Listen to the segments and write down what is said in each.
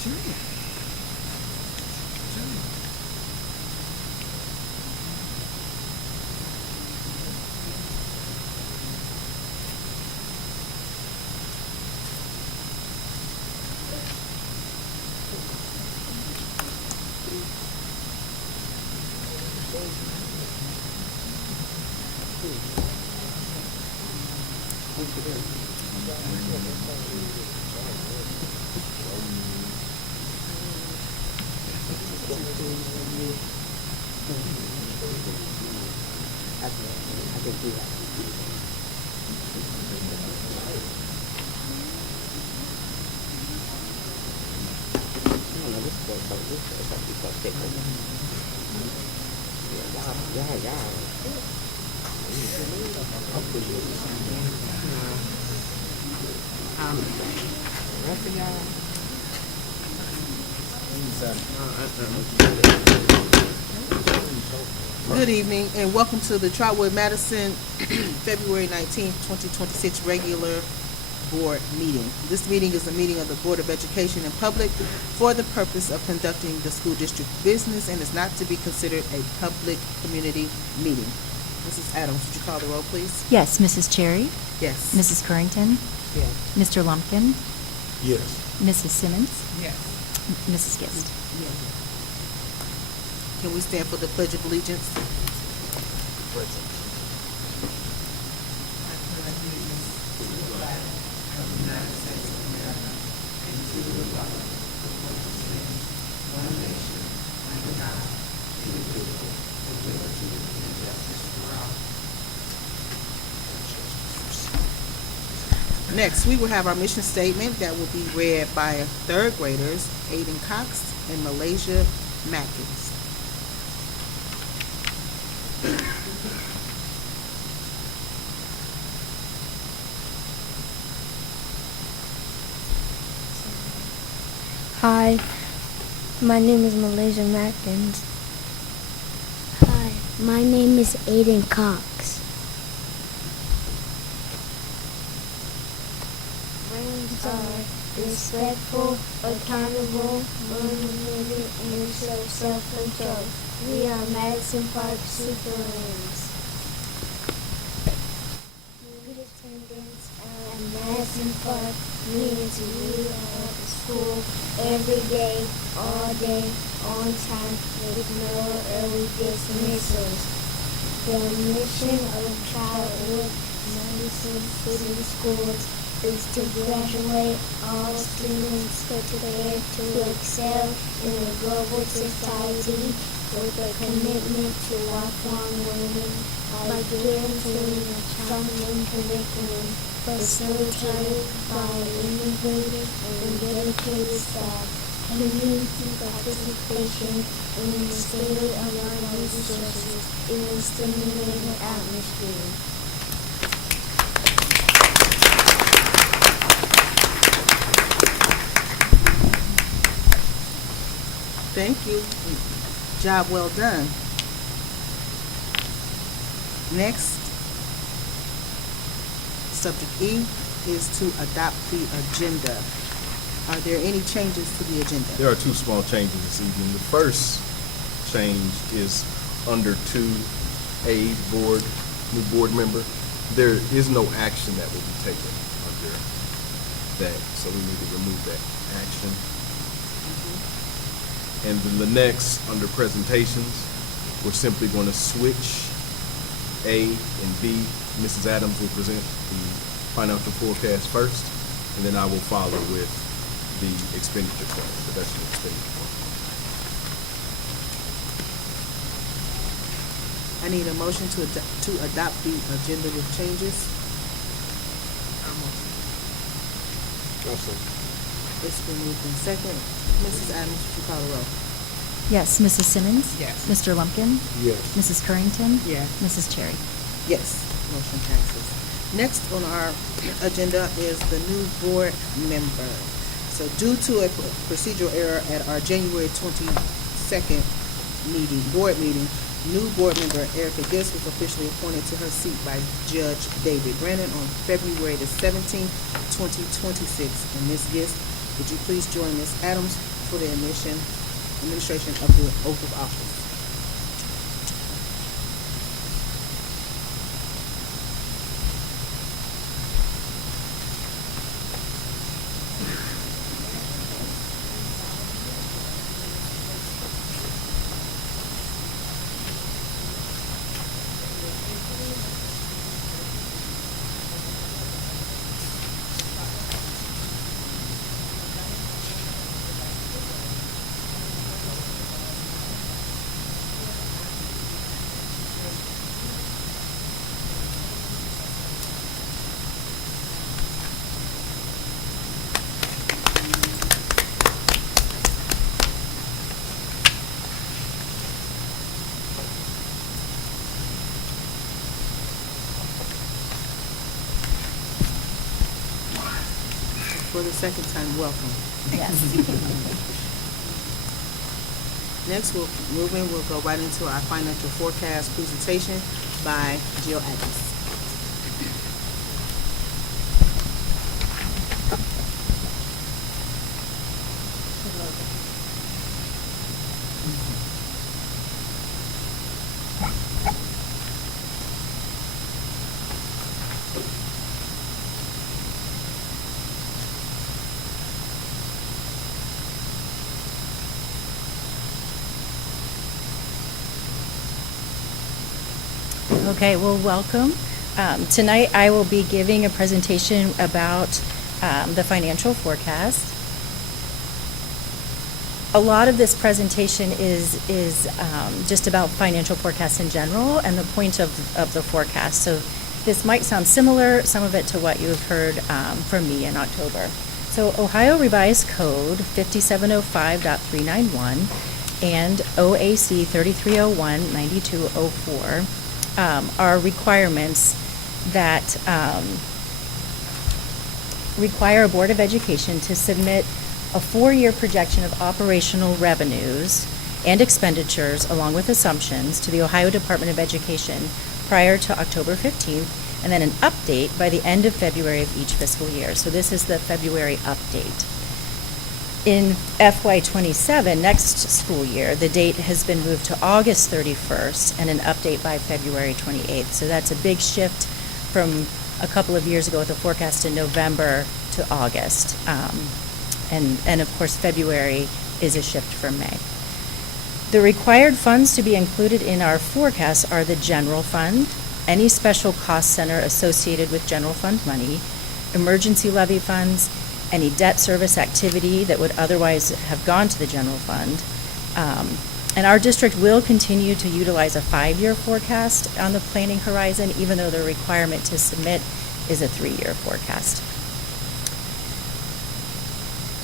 Good evening and welcome to the Trotwood-Madison February 19th, 2026 regular board meeting. This meeting is a meeting of the Board of Education in public for the purpose of conducting the school district business and is not to be considered a public community meeting. Mrs. Adams, would you call the roll, please? Yes, Mrs. Cherry? Yes. Mrs. Currington? Yes. Mr. Lumpkin? Yes. Mrs. Simmons? Yes. Mrs. Gist? Yes. Can we stand for the Pledge of Allegiance? Next, we will have our mission statement that will be read by third graders Aiden Cox and Malaysia Matkins. Hi, my name is Malaysia Matkins. Hi, my name is Aiden Cox. Friends are respectful, accountable, motivated, and show self-control. We are Madison Park Superlions. Good attendance at Madison Park means we are at school every day, all day, on time, with no early dismissals. The mission of Trotwood-Madison City Schools is to graduate all students prepared to excel in a global society with a commitment to lifelong learning by guaranteeing a challenging curriculum facilitated by innovative and dedicated staff, community participation, and the state-of-the-art resources in a stimulating atmosphere. Thank you. Job well done. Next, subject E is to adopt the agenda. Are there any changes to the agenda? There are two small changes this evening. The first change is under 2A, board, new board member. There is no action that will be taken under that, so we need to remove that action. And then the next, under presentations, we're simply going to switch A and B. Mrs. Adams will present the financial forecast first, and then I will follow with the expenditure plan, the veteran expenditure plan. I need a motion to adopt the agenda with changes. It's been moved in second. Mrs. Adams, would you call the roll? Yes, Mrs. Simmons? Yes. Mr. Lumpkin? Yes. Mrs. Currington? Yes. Mrs. Cherry? Yes, motion passes. Next on our agenda is the new board member. So due to a procedural error at our January 22nd board meeting, new board member Erica Gist was officially appointed to her seat by Judge David Brennan on February the 17th, 2026. And Ms. Gist Would you please join Ms. Adams for the administration of the oath of office? For the second time, welcome. Yes. Next, we'll go right into our financial forecast presentation by Jill Adams. Okay, well, welcome. Tonight I will be giving a presentation about the financial forecast. A lot of this presentation is just about financial forecasts in general and the point of the forecast. So this might sound similar, some of it, to what you have heard from me in October. So Ohio Revised Code 5705.391 and OAC 3301-9204 are requirements that require a Board of Education to submit a 4-year projection of operational revenues and expenditures along with assumptions to the Ohio Department of Education prior to October 15th, and then an update by the end of February of each fiscal year. So this is the February update. In FY27, next school year, the date has been moved to August 31st and an update by February 28th. So that's a big shift from a couple of years ago with the forecast in November to August. And of course, February is a shift from May. The required funds to be included in our forecast are the general fund, any special cost center associated with general fund money, emergency levy funds, any debt service activity that would otherwise have gone to the general fund. And our district will continue to utilize a 5-year forecast on the planning horizon, even though the requirement to submit is a 3-year forecast.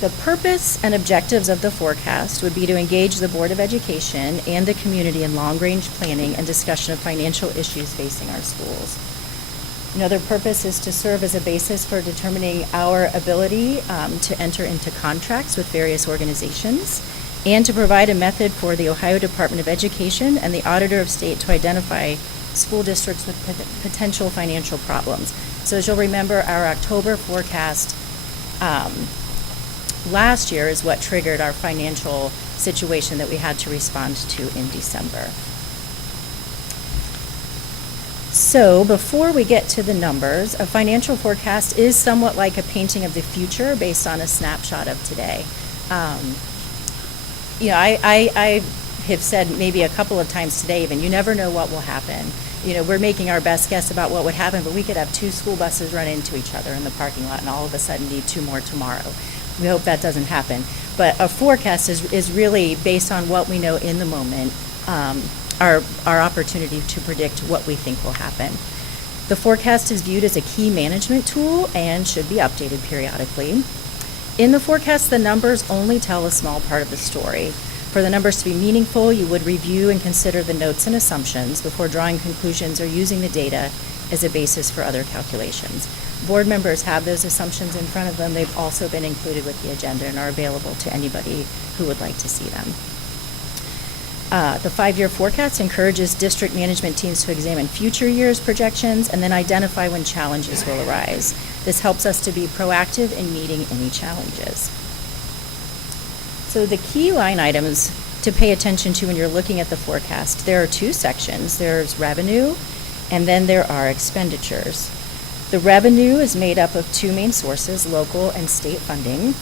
The purpose and objectives of the forecast would be to engage the Board of Education and the community in long-range planning and discussion of financial issues facing our schools. Another purpose is to serve as a basis for determining our ability to enter into contracts with various organizations and to provide a method for the Ohio Department of Education and the Auditor of State to identify school districts with potential financial problems. So as you'll remember, our October forecast last year is what triggered our financial situation that we had to respond to in December. So before we get to the numbers, a financial forecast is somewhat like a painting of the future based on a snapshot of today. I have said maybe a couple of times today even, you never know what will happen. We're making our best guess about what would happen, but we could have 2 school buses run into each other in the parking lot and all of a sudden need 2 more tomorrow. We hope that doesn't happen. But a forecast is really based on what we know in the moment, our opportunity to predict what we think will happen. The forecast is viewed as a key management tool and should be updated periodically. In the forecast, the numbers only tell a small part of the story. For the numbers to be meaningful, you would review and consider the notes and assumptions before drawing conclusions or using the data as a basis for other calculations. Board members have those assumptions in front of them. They've also been included with the agenda and are available to anybody who would like to see them. The 5-year forecast encourages district management teams to examine future years' projections and then identify when challenges will arise. This helps us to be proactive in meeting any challenges. So the key line items to pay attention to when you're looking at the forecast, there are two sections. There's revenue, and then there are expenditures. The revenue is made up of two main sources, local and state funding.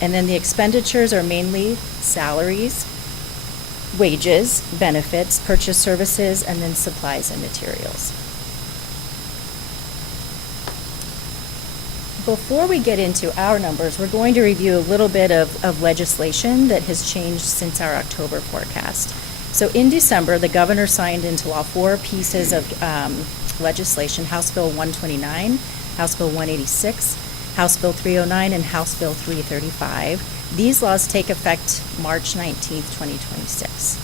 And then the expenditures are mainly salaries, wages, benefits, purchase services, and then supplies and materials. Before we get into our numbers, we're going to review a little bit of legislation that has changed since our October forecast. So in December, the governor signed into law 4 pieces of legislation: House Bill 129, House Bill 186, House Bill 309, and House Bill 335. These laws take effect March 19th, 2026.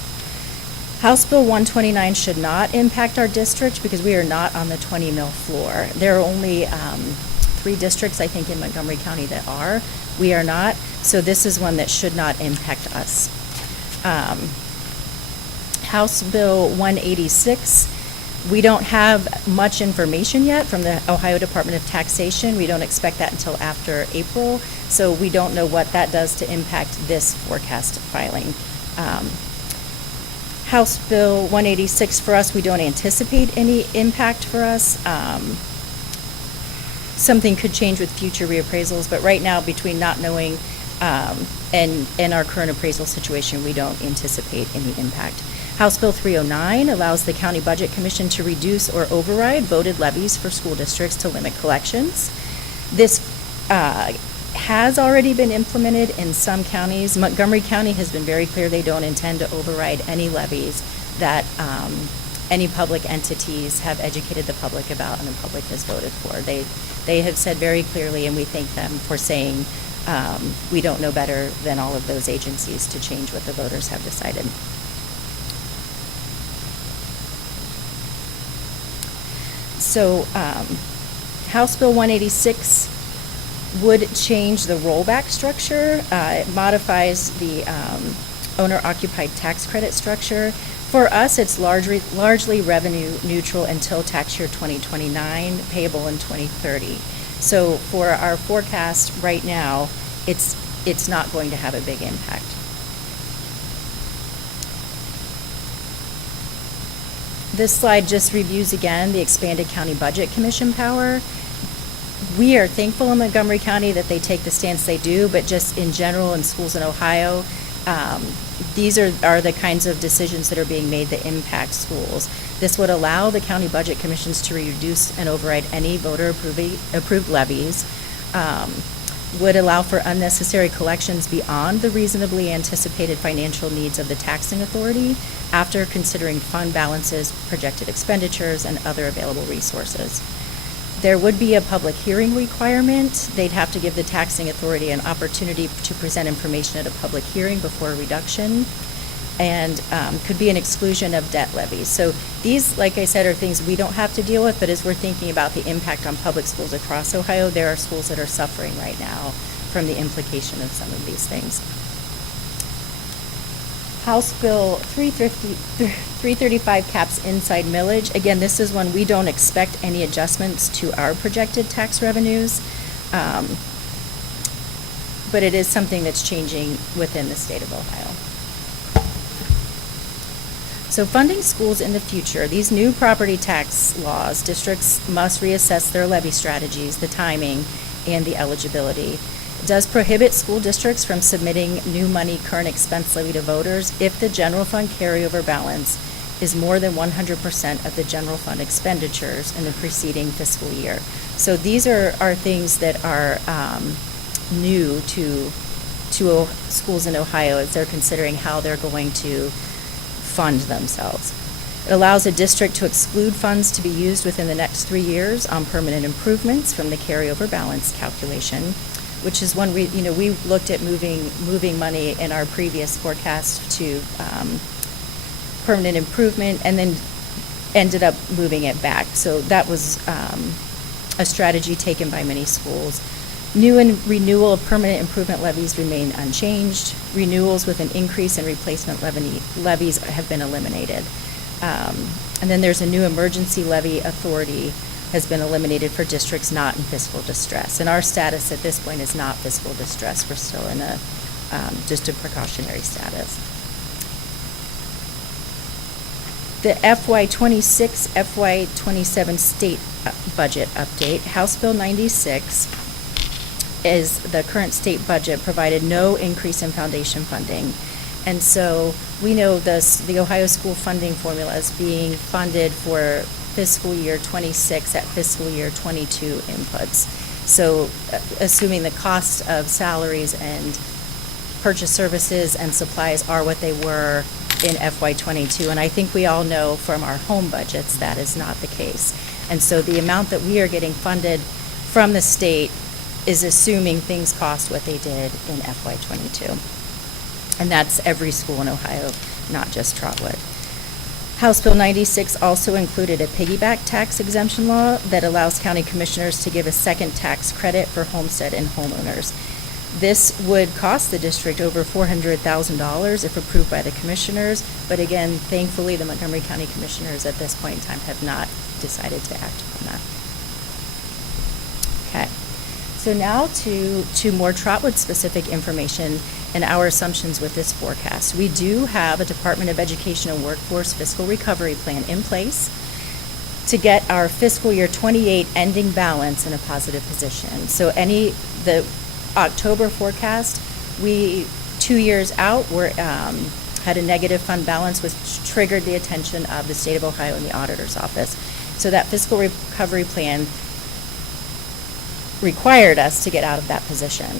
House Bill 129 should not impact our district because we are not on the 20 mil floor. There are only 3 districts, I think, in Montgomery County that are. We are not, so this is one that should not impact us. House Bill 186, we don't have much information yet from the Ohio Department of Taxation. We don't expect that until after April, so we don't know what that does to impact this forecast filing. House Bill 186 for us, we don't anticipate any impact for us. Something could change with future reappraisals, but right now, between not knowing and our current appraisal situation, we don't anticipate any impact. House Bill 309 allows the County Budget Commission to reduce or override voted levies for school districts to limit collections. This has already been implemented in some counties. Montgomery County has been very clear they don't intend to override any levies that any public entities have educated the public about and the public has voted for. They have said very clearly, and we thank them for saying we don't know better than all of those agencies to change what the voters have decided. So House Bill 186 would change the rollback structure. It modifies the owner-occupied tax credit structure. For us, it's largely revenue neutral until tax year 2029, payable in 2030. So for our forecast right now, it's not going to have a big impact. This slide just reviews again the expanded County Budget Commission power. We are thankful in Montgomery County that they take the stance they do, but just in general in schools in Ohio, these are the kinds of decisions that are being made that impact schools. This would allow the county budget commissions to reduce and override any voter-approved levies, would allow for unnecessary collections beyond the reasonably anticipated financial needs of the taxing authority after considering fund balances, projected expenditures, and other available resources. There would be a public hearing requirement. They'd have to give the taxing authority an opportunity to present information at a public hearing before a reduction, and could be an exclusion of debt levies. So these, like I said, are things we don't have to deal with, but as we're thinking about the impact on public schools across Ohio, there are schools that are suffering right now from the implication of some of these things. House Bill 335 caps inside millage. Again, this is one we don't expect any adjustments to our projected tax revenues, but it is something that's changing within the state of Ohio. So funding schools in the future, these new property tax laws, districts must reassess their levy strategies, the timing, and the eligibility. It does prohibit school districts from submitting new money current expense levy to voters if the general fund carryover balance is more than 100% of the general fund expenditures in the preceding fiscal year. So these are things that are new to schools in Ohio as they're considering how they're going to fund themselves. It allows a district to exclude funds to be used within the next 3 years on permanent improvements from the carryover balance calculation, which is one we looked at moving money in our previous forecast to permanent improvement and then ended up moving it back. So that was a strategy taken by many schools. New and renewal of permanent improvement levies remain unchanged. Renewals with an increase in replacement levies have been eliminated. And then there's a new emergency levy authority has been eliminated for districts not in fiscal distress. And our status at this point is not fiscal distress. We're still in a just a precautionary status. The FY26, FY27 state budget update. House Bill 96 is the current state budget provided no increase in foundation funding. And so we know the Ohio school funding formula is being funded for fiscal year 26 at fiscal year 22 inputs. So assuming the cost of salaries and purchase services and supplies are what they were in FY22. And I think we all know from our home budgets that is not the case. And so the amount that we are getting funded from the state is assuming things cost what they did in FY22. And that's every school in Ohio, not just Trotwood. House Bill 96 also included a piggyback tax exemption law that allows county commissioners to give a second tax credit for homestead and homeowners. This would cost the district over $400,000 if approved by the commissioners, but again, thankfully, the Montgomery County Commissioners at this point in time have not decided to act on that. Okay, so now to more Trotwood-specific information and our assumptions with this forecast. We do have a Department of Education and Workforce fiscal recovery plan in place to get our fiscal year 28 ending balance in a positive position. So the October forecast, we 2 years out had a negative fund balance, which triggered the attention of the state of Ohio and the auditor's office. So that fiscal recovery plan required us to get out of that position.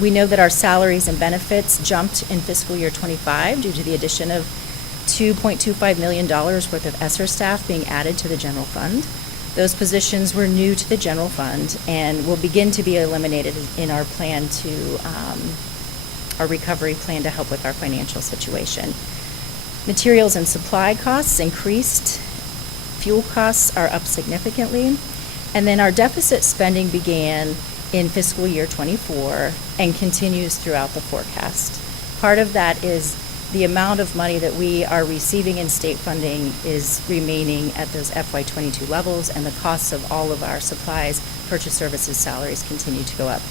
We know that our salaries and benefits jumped in fiscal year 25 due to the addition of $2.25 million worth of ESSER staff being added to the general fund. Those positions were new to the general fund and will begin to be eliminated in our plan our recovery plan to help with our financial situation. Materials and supply costs increased. Fuel costs are up significantly. And then our deficit spending began in fiscal year 24 and continues throughout the forecast. Part of that is the amount of money that we are receiving in state funding is remaining at those FY22 levels, and the costs of all of our supplies, purchase services, salaries continue to go up.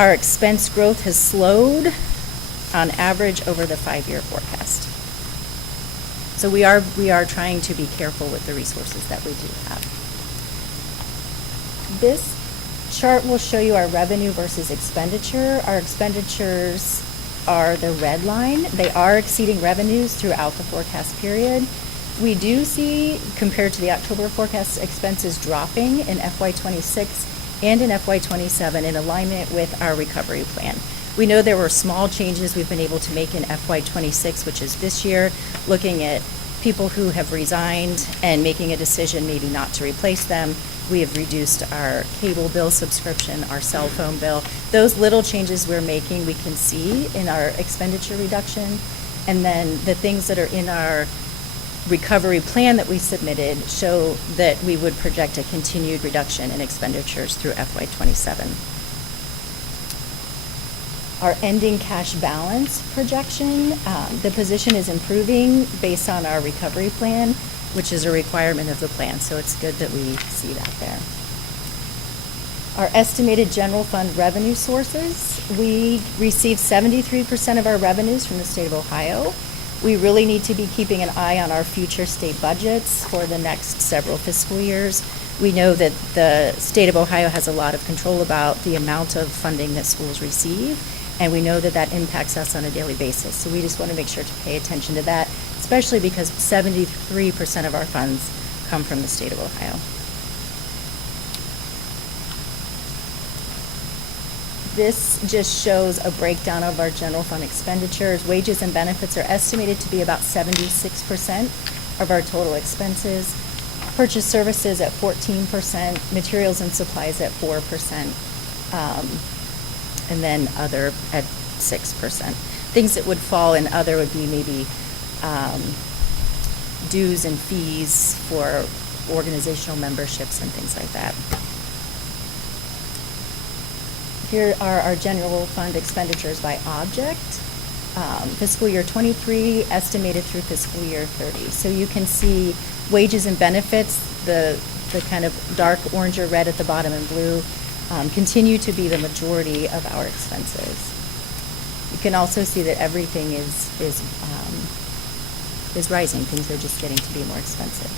Our expense growth has slowed on average over the 5-year forecast. So we are trying to be careful with the resources that we do have. This chart will show you our revenue versus expenditure. Our expenditures are the red line. They are exceeding revenues throughout the forecast period. We do see, compared to the October forecast, expenses dropping in FY26 and in FY27 in alignment with our recovery plan. We know there were small changes we've been able to make in FY26, which is this year, looking at people who have resigned and making a decision maybe not to replace them. We have reduced our cable bill subscription, our cell phone bill. Those little changes we're making, we can see in our expenditure reduction. And then the things that are in our recovery plan that we submitted show that we would project a continued reduction in expenditures through FY27. Our ending cash balance projection, the position is improving based on our recovery plan, which is a requirement of the plan, so it's good that we see that there. Our estimated general fund revenue sources, we receive 73% of our revenues from the state of Ohio. We really need to be keeping an eye on our future state budgets for the next several fiscal years. We know that the state of Ohio has a lot of control about the amount of funding that schools receive, and we know that that impacts us on a daily basis. So we just want to make sure to pay attention to that, especially because 73% of our funds come from the state of Ohio. This just shows a breakdown of our general fund expenditures. Wages and benefits are estimated to be about 76% of our total expenses. Purchase services at 14%, materials and supplies at 4%. And then other at 6%. Things that would fall in other would be maybe dues and fees for organizational memberships and things like that. Here are our general fund expenditures by object. Fiscal year 23 estimated through fiscal year 30. So you can see wages and benefits, the kind of dark orange or red at the bottom and blue, continue to be the majority of our expenses. You can also see that everything is rising. Things are just getting to be more expensive.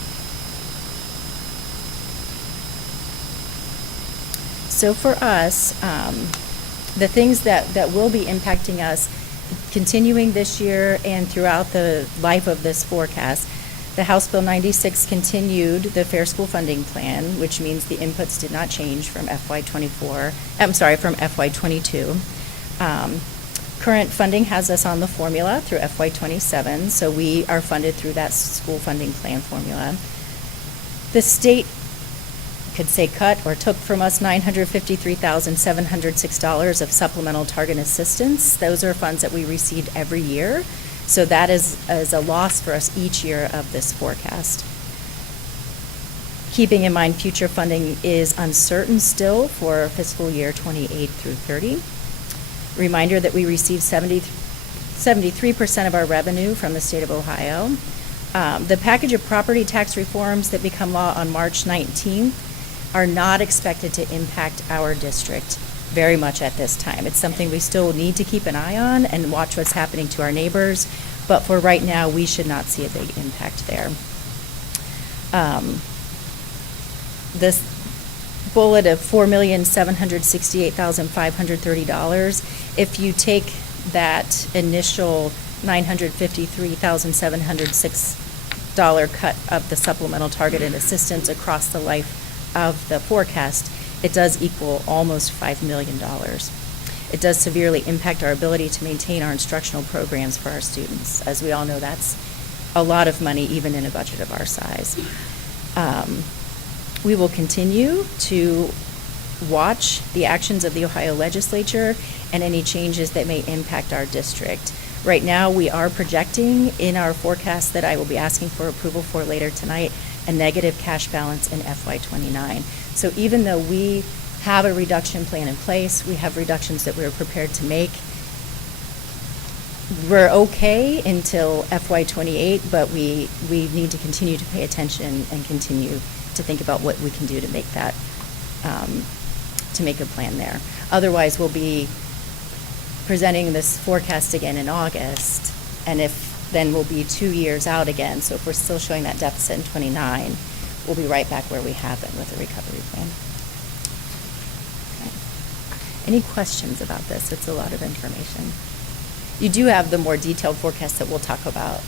So for us, the things that will be impacting us continuing this year and throughout the life of this forecast, the House Bill 96 continued the Fair School Funding Plan, which means the inputs did not change from from FY22. Current funding has us on the formula through FY27, so we are funded through that school funding plan formula. The state could say cut or took from us $953,706 of supplemental target assistance. Those are funds that we received every year, so that is a loss for us each year of this forecast. Keeping in mind future funding is uncertain still for fiscal year 28 through 30. Reminder that we receive 73% of our revenue from the state of Ohio. The package of property tax reforms that become law on March 19th are not expected to impact our district very much at this time. It's something we still need to keep an eye on and watch what's happening to our neighbors, but for right now, we should not see a big impact there. This bullet of $4,768,530, if you take that initial $953,706 cut of the supplemental targeted assistance across the life of the forecast, it does equal almost $5 million. It does severely impact our ability to maintain our instructional programs for our students. As we all know, that's a lot of money even in a budget of our size. We will continue to watch the actions of the Ohio legislature and any changes that may impact our district. Right now, we are projecting in our forecast that I will be asking for approval for later tonight a negative cash balance in FY29. So even though we have a reduction plan in place, we have reductions that we're prepared to make, we're okay until FY28, but we need to continue to pay attention and continue to think about what we can do to make that, to make a plan there. Otherwise, we'll be presenting this forecast again in August, and then we'll be 2 years out again. So if we're still showing that deficit in 29, we'll be right back where we have been with the recovery plan. Okay. Any questions about this? It's a lot of information. You do have the more detailed forecast that we'll talk about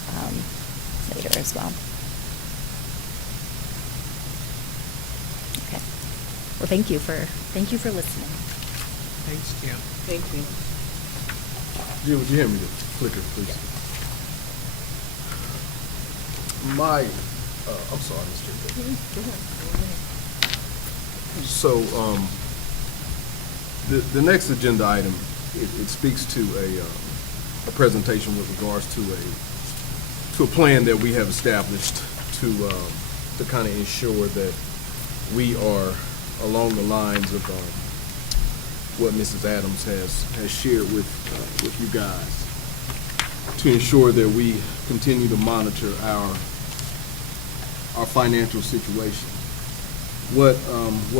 later as well. Okay. Well, thank you for listening. Thanks, Kim. Thank you. Jill, would you hand me the clicker, please? Yeah. I'm sorry, Mr. Go ahead. So, the next agenda item, it speaks to a presentation with regards to a plan that we have established to kind of ensure that we are along the lines of what Mrs. Adams has shared with you guys, to ensure that we continue to monitor our financial situation. What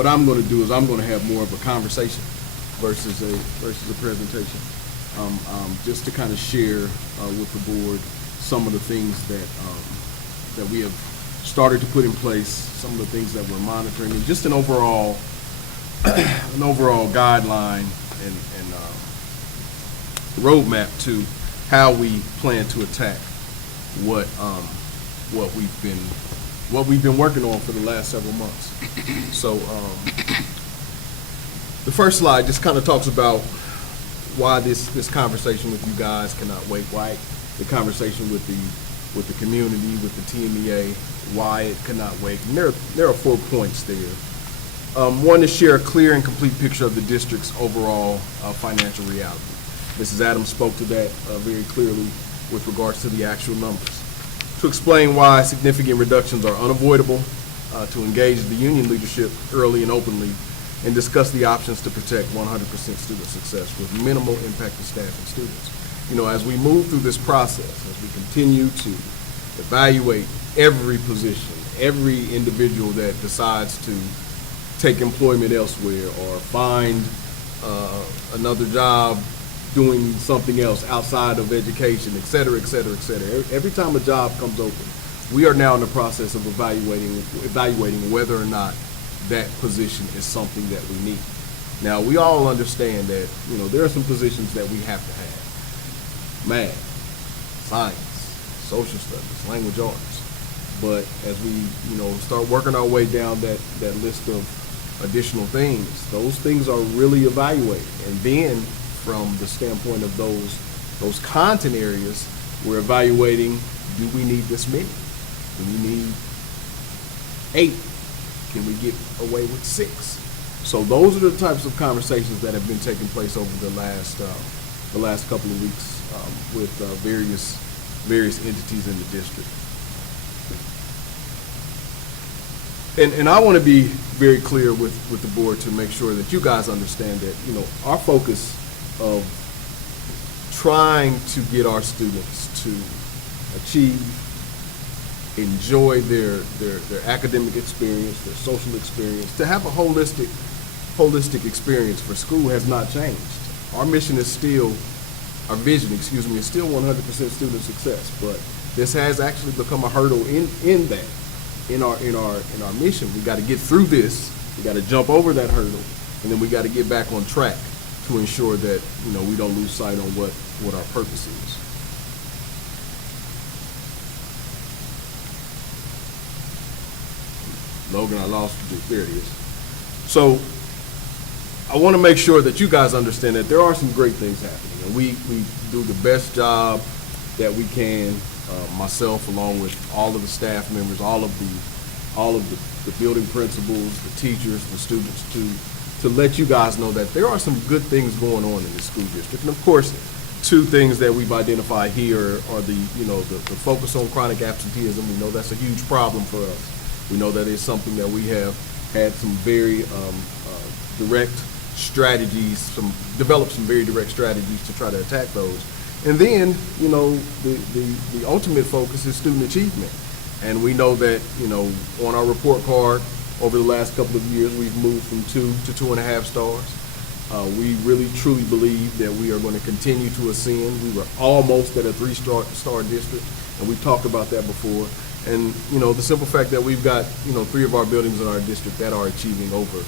I'm going to do is I'm going to have more of a conversation versus a presentation, just to kind of share with the board some of the things that we have started to put in place, some of the things that we're monitoring, and just an overall guideline and roadmap to how we plan to attack what we've been working on for the last several months. So the first slide just kind of talks about why this conversation with you guys cannot wait, why the conversation with the community, with the TMEA, why it cannot wait. And there are 4 points there. One, to share a clear and complete picture of the district's overall financial reality. Mrs. Adams spoke to that very clearly with regards to the actual numbers. To explain why significant reductions are unavoidable, to engage the union leadership early and openly, and discuss the options to protect 100% student success with minimal impact to staff and students. You know, as we move through this process, as we continue to evaluate every position, every individual that decides to take employment elsewhere or find another job doing something else outside of education, et cetera, et cetera, et cetera. Every time a job comes open, we are now in the process of evaluating whether or not that position is something that we need. Now, we all understand that, there are some positions that we have to have. Math, science, social studies, language arts. But as we, start working our way down that list of additional things, those things are really evaluated. And then from the standpoint of those content areas, we're evaluating, do we need this many? Do we need 8? Can we get away with 6? So those are the types of conversations that have been taking place over the last couple of weeks with various entities in the district. And I want to be very clear with the board to make sure that you guys understand that, our focus of trying to get our students to achieve, enjoy their academic experience, their social experience, to have a holistic experience for school has not changed. Our mission is still, our vision, is still 100% student success, but this has actually become a hurdle in that. In our mission, we got to get through this. We got to jump over that hurdle, and then we got to get back on track to ensure that we don't lose sight on what our purpose is. Logan, I lost you. There it is. So I want to make sure that you guys understand that there are some great things happening, and we do the best job that we can. Myself, along with all of the staff members, all of the building principals, the teachers, the students, to let you guys know that there are some good things going on in the school district. And of course, 2 things that we've identified here are the focus on chronic absenteeism. We know that's a huge problem for us. We know that is something that we have had some very direct strategies, developed some very direct strategies to try to attack those. And then, the ultimate focus is student achievement. And we know that, on our report card over the last couple of years, we've moved from 2 to 2.5 stars. We really, truly believe that we are going to continue to ascend. We were almost at a 3-star district, and we talked about that before. And, the simple fact that we've got, 3 of our buildings in our district that are achieving over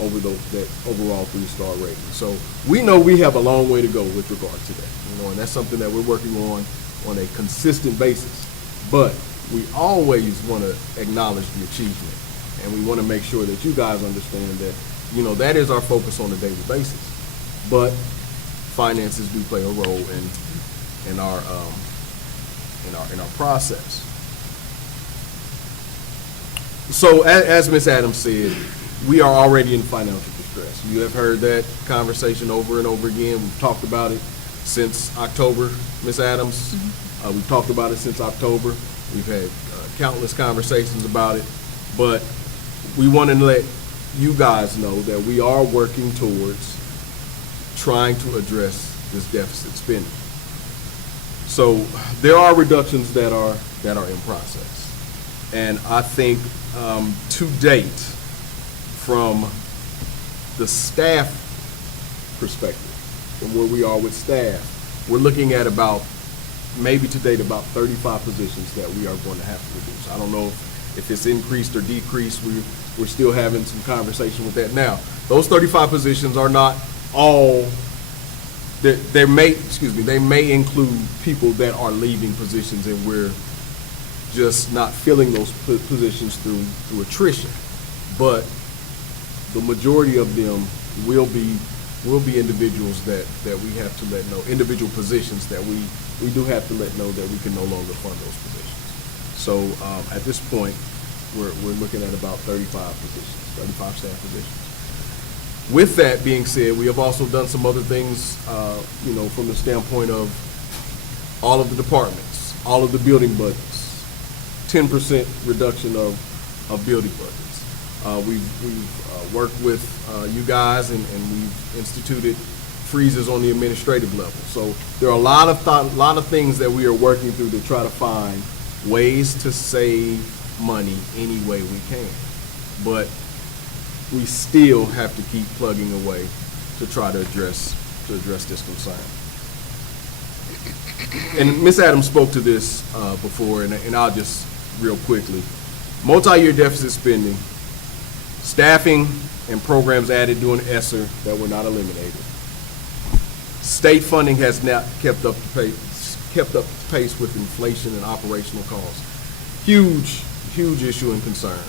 that overall 3-star rating. So we know we have a long way to go with regard to that, and that's something that we're working on a consistent basis. But we always want to acknowledge the achievement, and we want to make sure that you guys understand that, that is our focus on a daily basis. But finances do play a role in our process. So as Ms. Adams said, we are already in financial distress. You have heard that conversation over and over again. We've talked about it since October, Ms. Adams. We've talked about it since October. We've had countless conversations about it. But we want to let you guys know that we are working towards trying to address this deficit spending. So there are reductions that are in process. And I think to date, from the staff perspective, from where we are with staff, we're looking at about 35 positions that we are going to have to reduce. I don't know if it's increased or decreased. We're still having some conversation with that. Now, those 35 positions are not all, they may include people that are leaving positions, and we're just not filling those positions through attrition. But the majority of them will be individuals that we have to let know, individual positions that we do have to let know that we can no longer fund those positions. So at this point, we're looking at about 35 staff positions. With that being said, we have also done some other things, from the standpoint of all of the departments, all of the building budgets, 10% reduction of building budgets. We've worked with you guys, and we've instituted freezes on the administrative level. So there are a lot of things that we are working through to try to find ways to save money any way we can. But we still have to keep plugging away to try to address this concern. And Ms. Adams spoke to this before, and I'll just real quickly. Multi-year deficit spending, staffing and programs added during ESSER that were not eliminated. State funding has not kept up the pace with inflation and operational costs. Huge issue and concern.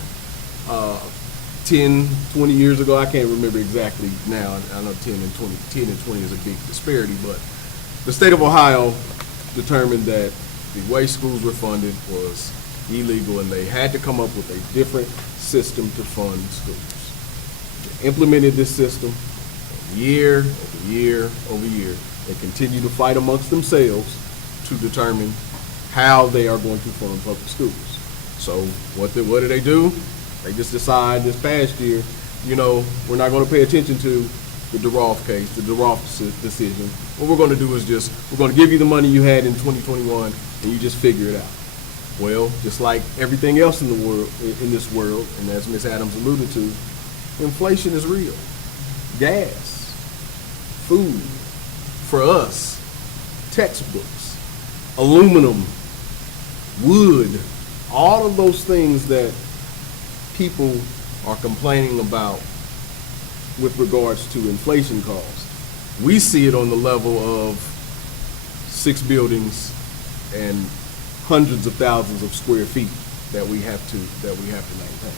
10, 20 years ago, I can't remember exactly now. I know 10 and 20 is a big disparity, but the state of Ohio determined that the way schools were funded was illegal, and they had to come up with a different system to fund schools. They implemented this system year over year over year. They continue to fight amongst themselves to determine how they are going to fund public schools. So what do they do? They just decide this past year, we're not going to pay attention to the DeRolf case, the DeRolf decision. What we're going to do is we're going to give you the money you had in 2021, and you just figure it out. Well, just like everything else in this world, and as Ms. Adams alluded to, inflation is real. Gas, food, for us, textbooks, aluminum, wood, all of those things that people are complaining about with regards to inflation costs. We see it on the level of 6 buildings and hundreds of thousands of square feet that we have to maintain.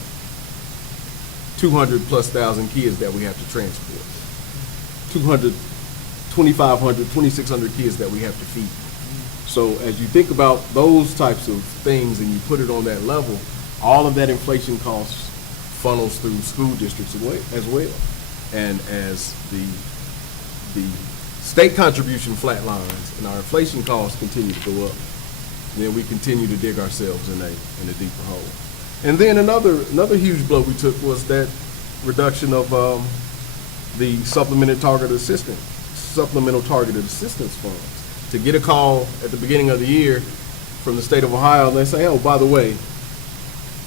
200,000+ kids that we have to transport. 2,500, 2,600 kids that we have to feed. So as you think about those types of things and you put it on that level, all of that inflation costs funnels through school districts as well. And as the state contribution flatlines and our inflation costs continue to go up, then we continue to dig ourselves in a deeper hole. And then another huge blow we took was that reduction of the supplemental targeted assistance funds. To get a call at the beginning of the year from the state of Ohio, and they say, oh, by the way,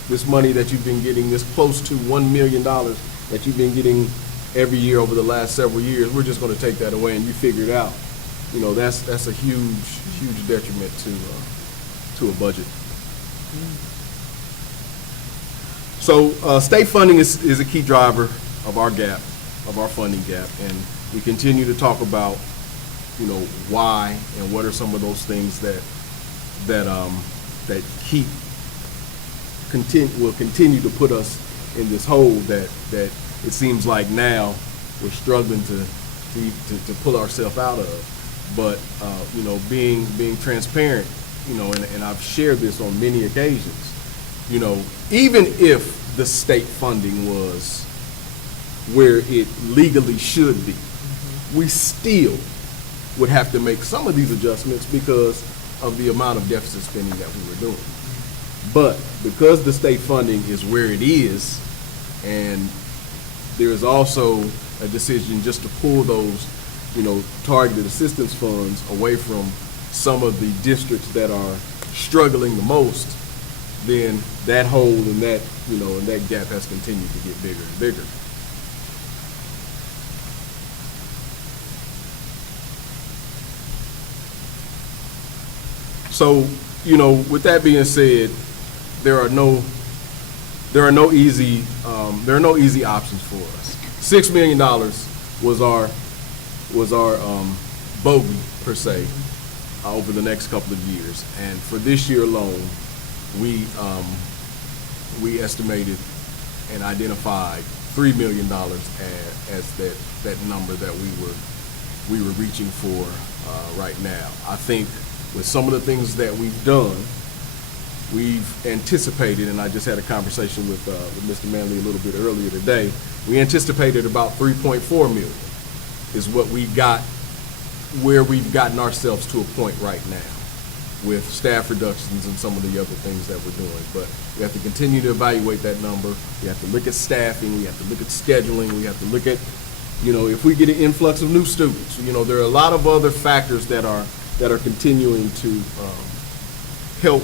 this money that you've been getting, this close to $1 million that you've been getting every year over the last several years, we're just going to take that away and you figure it out. That's a huge detriment to a budget. So state funding is a key driver of our gap, of our funding gap, and we continue to talk about why and what are some of those things that will continue to put us in this hole that it seems like now we're struggling to pull ourselves out of. But being transparent, and I've shared this on many occasions. Even if the state funding was where it legally should be, we still would have to make some of these adjustments because of the amount of deficit spending that we were doing. But because the state funding is where it is, and there is also a decision just to pull those, targeted assistance funds away from some of the districts that are struggling the most, then that hole and that, and that gap has continued to get bigger and bigger. So, with that being said, there are no easy options for us. $6 million was our bogey per se over the next couple of years, and for this year alone, we estimated and identified $3 million as that number that we were reaching for right now. I think with some of the things that we've done, we've anticipated, and I just had a conversation with Mr. Manley a little bit earlier today, we anticipated about 3.4 million is what we got, where we've gotten ourselves to a point right now with staff reductions and some of the other things that we're doing. But we have to continue to evaluate that number. We have to look at staffing, we have to look at scheduling, we have to look at, if we get an influx of new students, there are a lot of other factors that are continuing to help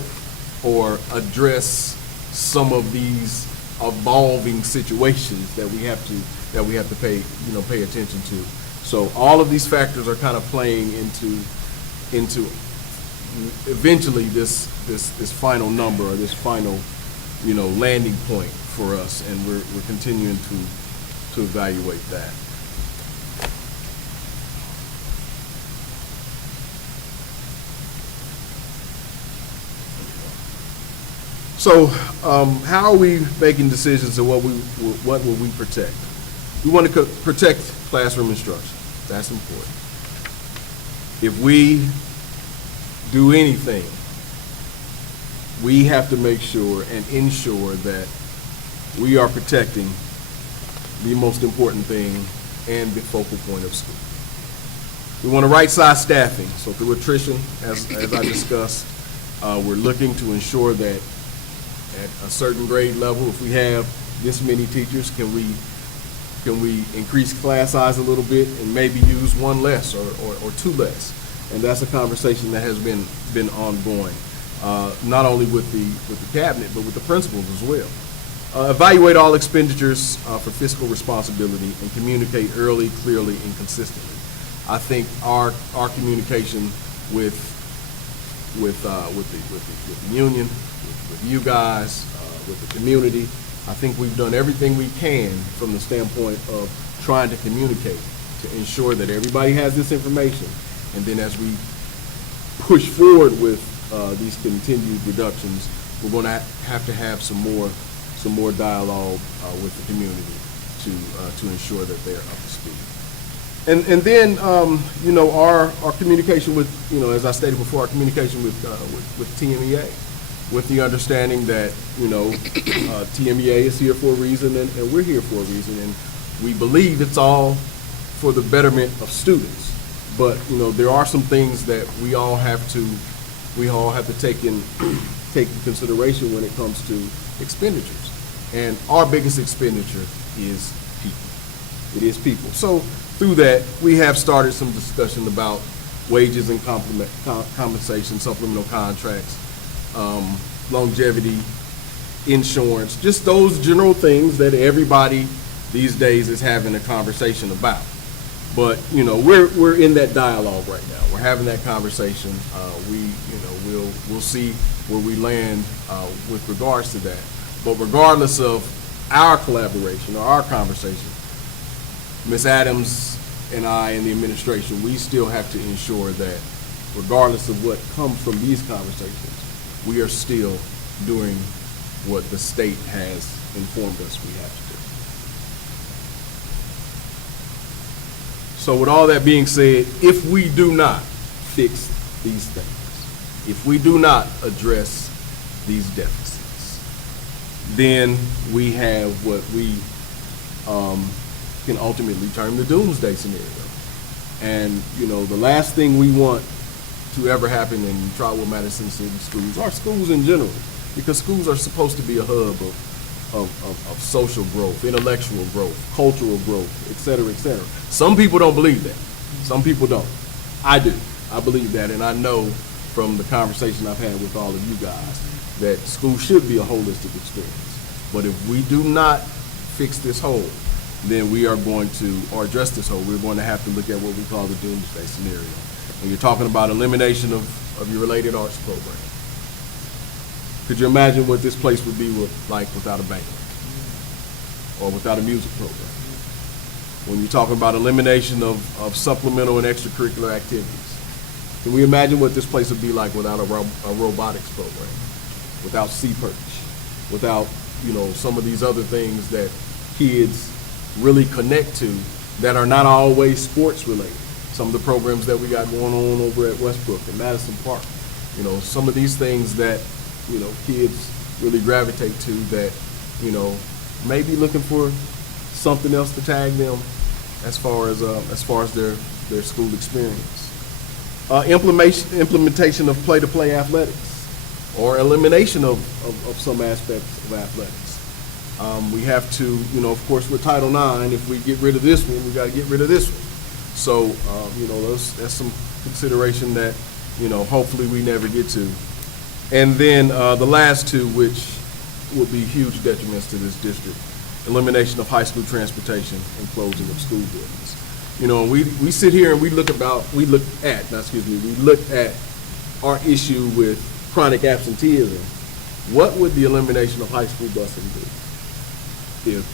or address some of these evolving situations that we have to pay attention to. So all of these factors are kind of playing into eventually this final number, or this final, landing point for us, and we're continuing to evaluate that. So, how are we making decisions on what will we protect? We want to protect classroom instruction. That's important. If we do anything, we have to make sure and ensure that we are protecting the most important thing and the focal point of school. We want to right-size staffing. So through attrition, as I discussed, we're looking to ensure that at a certain grade level, if we have this many teachers, can we increase class size a little bit and maybe use one less or two less? And that's a conversation that has been ongoing, not only with the cabinet, but with the principals as well. Evaluate all expenditures for fiscal responsibility and communicate early, clearly, and consistently. I think our communication with the union, with you guys, with the community, I think we've done everything we can from the standpoint of trying to communicate to ensure that everybody has this information. And then as we push forward with these continued reductions, we're going to have some more dialogue with the community to ensure that they're up to speed. And then our communication with, as I stated before, our communication with TMEA, with the understanding that TMEA is here for a reason, and we're here for a reason, and we believe it's all for the betterment of students. But there are some things that we all have to take in consideration when it comes to expenditures. And our biggest expenditure is people. It is people. So through that, we have started some discussion about wages and compensation, supplemental contracts, longevity, insurance, just those general things that everybody these days is having a conversation about. But we're in that dialogue right now. We're having that conversation. We'll see where we land with regards to that. But regardless of our collaboration or our conversation, Ms. Adams and I and the administration, we still have to ensure that regardless of what comes from these conversations, we are still doing what the state has informed us we have to do. So with all that being said, if we do not fix these things, if we do not address these deficits, then we have what we can ultimately term the doomsday scenario. And the last thing we want to ever happen in Trotwood-Madison City schools, or schools in general, because schools are supposed to be a hub of social growth, intellectual growth, cultural growth, et cetera, et cetera. Some people don't believe that. Some people don't. I do. I believe that, and I know from the conversation I've had with all of you guys that school should be a holistic experience. But if we do not fix this hole, then we are going to, or address this hole, we're going to have to look at what we call the doomsday scenario. And you're talking about elimination of your related arts program. Could you imagine what this place would be like without a band or without a music program? When you're talking about elimination of supplemental and extracurricular activities, can we imagine what this place would be like without a robotics program, without C-Perch, without some of these other things that kids really connect to that are not always sports related? Some of the programs that we got going on over at Westbrook and Madison Park, some of these things that kids really gravitate to that, may be looking for something else to tag them as far as their school experience. Implementation of play-to-play athletics, or elimination of some aspects of athletics. We have to, of course, with Title IX, if we get rid of this one, we got to get rid of this one. So, that's some consideration that, hopefully we never get to. And then the last two, which, would be huge detriments to this district. Elimination of high school transportation and closing of school buildings. You know, we sit here and we look at our issue with chronic absenteeism. What would the elimination of high school busing do? If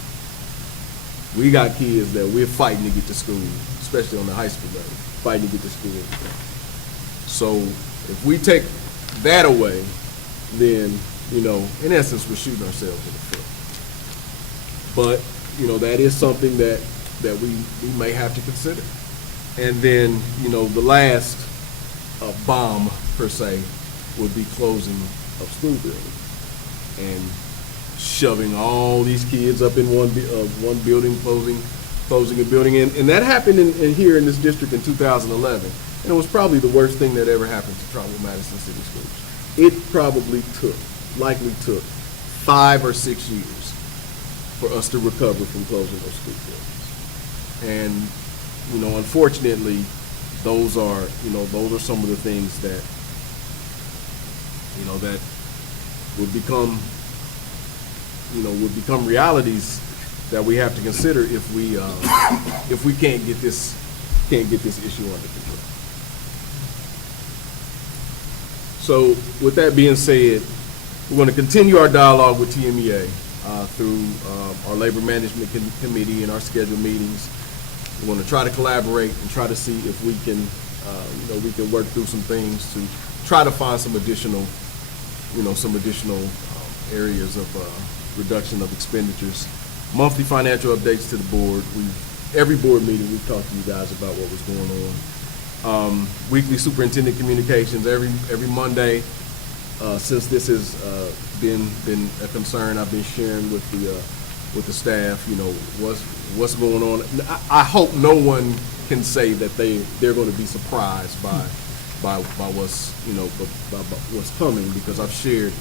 we got kids that we're fighting to get to school, especially on the high school level, fighting to get to school. So if we take that away, then, you know, in essence, we're shooting ourselves in the foot. But, you know, that is something that we may have to consider. And then, you know, the last bomb, per se, would be closing of school buildings and shoving all these kids up in one building, closing a building. And that happened here in this district in 2011. And it was probably the worst thing that ever happened to Trotwood-Madison City Schools. It probably likely took 5 or 6 years for us to recover from closing those school buildings. And, you know, unfortunately, those are some of the things that, you know, that would become realities that we have to consider if we can't get this issue under control. So with that being said, we're going to continue our dialogue with TMEA through our labor management committee and our scheduled meetings. We're going to try to collaborate and try to see if we can work through some things to try to find some additional areas of reduction of expenditures. Monthly financial updates to the board. Every board meeting we've talked to you guys about what was going on. Weekly superintendent communications every Monday. Since this has been a concern, I've been sharing with the staff, you know, what's going on. I hope no one can say that they're going to be surprised by what's by what's coming, because I've shared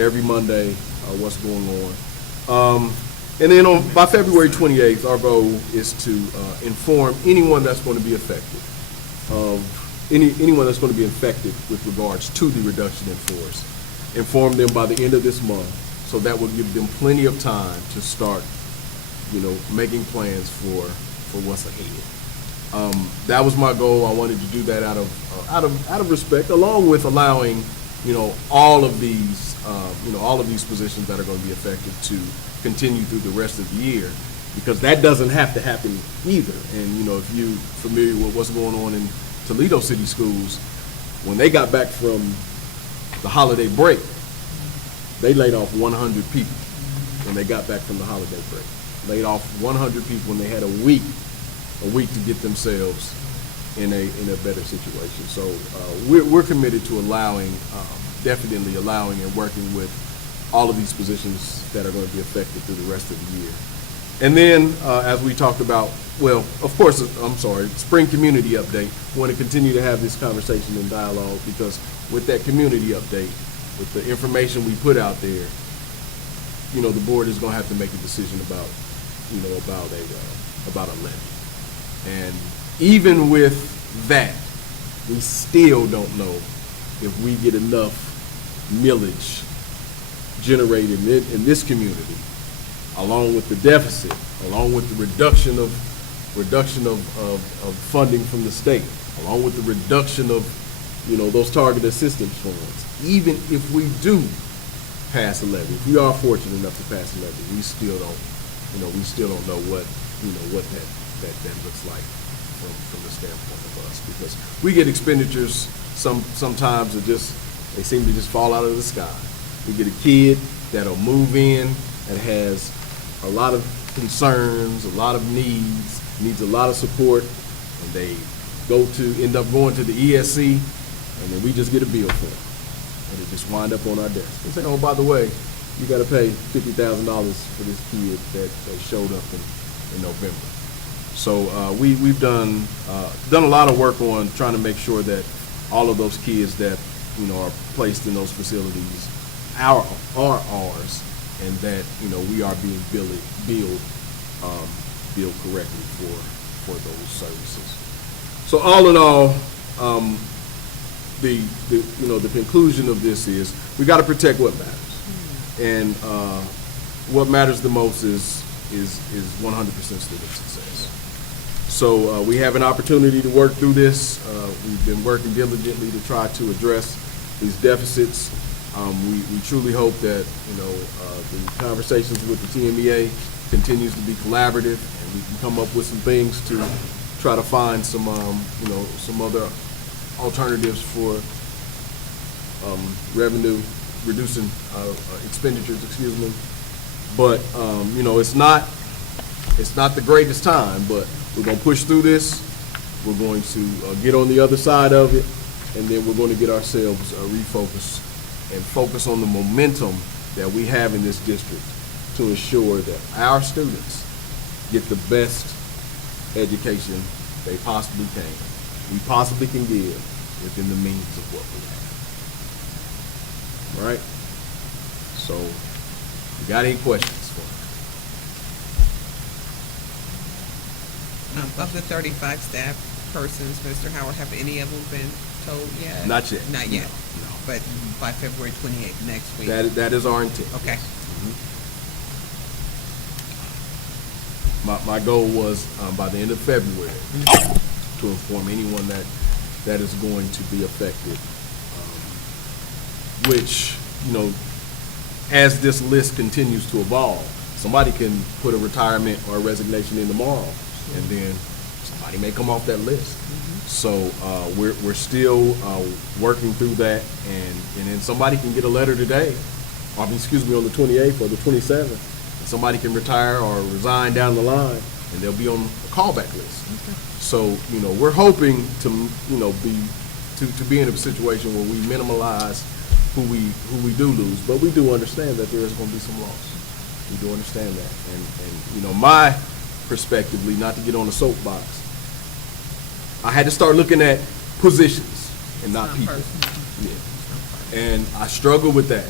every Monday what's going on. And then by February 28th, our goal is to inform anyone that's going to be affected anyone that's going to be affected with regards to the reduction in force. Inform them by the end of this month, so that will give them plenty of time to start, you know, making plans for what's ahead. That was my goal. I wanted to do that out of respect, along with allowing, you know, all of these positions that are going to be affected to continue through the rest of the year, because that doesn't have to happen either. And, you know, if you're familiar with what's going on in Toledo City Schools, when they got back from the holiday break, they laid off 100 people when they got back from the holiday break. Laid off 100 people when they had a week to get themselves in a better situation. So we're committed to definitely allowing and working with all of these positions that are going to be affected through the rest of the year. And then, as we talked about, well, of course, spring community update. We want to continue to have this conversation and dialogue, because with that community update, with the information we put out there, you know, the board is going to have to make a decision about a levy. And even with that, we still don't know if we get enough millage generated in this community, along with the deficit, along with the reduction of funding from the state, along with the reduction of, you know, those target assistance funds. Even if we do pass a levy, if we are fortunate enough to pass a levy, we still don't know what that looks like from the standpoint of us, because we get expenditures sometimes that they seem to just fall out of the sky. We get a kid that'll move in that has a lot of concerns, a lot of needs a lot of support, and they end up going to the ESC, and then we just get a bill for it, and it just wind up on our desk. And say, oh, by the way, you got to pay $50,000 for this kid that showed up in November. So we've done a lot of work on trying to make sure that all of those kids that, you know, are placed in those facilities are ours, and that, you know, we are being billed correctly for those services. So all in all, the conclusion of this is we got to protect what matters. And what matters the most is 100% student success. So we have an opportunity to work through this. We've been working diligently to try to address these deficits. We truly hope that the conversations with the TMEA continues to be collaborative, and we can come up with some things to try to find some some other alternatives for revenue reducing expenditures. Excuse me. But it's not the greatest time, but we're going to push through this. We're going to get on the other side of it, and then we're going to get ourselves refocused and focus on the momentum that we have in this district to ensure that our students get the best education they possibly can, we possibly can give within the means of what we have. All right? So, you got any questions for me? Of the 35 staff persons, Mr. Howard, have any of them been told yet? Not yet. Not yet. No. But by February 28th, next week. That is our intent. Okay. My goal was by the end of February to inform anyone that is going to be affected, which, as this list continues to evolve, somebody can put a retirement or a resignation in tomorrow, and then somebody may come off that list. So we're still working through that, and then somebody can get a letter today, on the 28th or the 27th, and somebody can retire or resign down the line, and they'll be on a callback list. So we're hoping to be in a situation where we minimize who we do lose, but we do understand that there is going to be some loss. We do understand that, and my perspectively, not to get on the soapbox, I had to start looking at positions and not people. Yeah. And I struggled with that.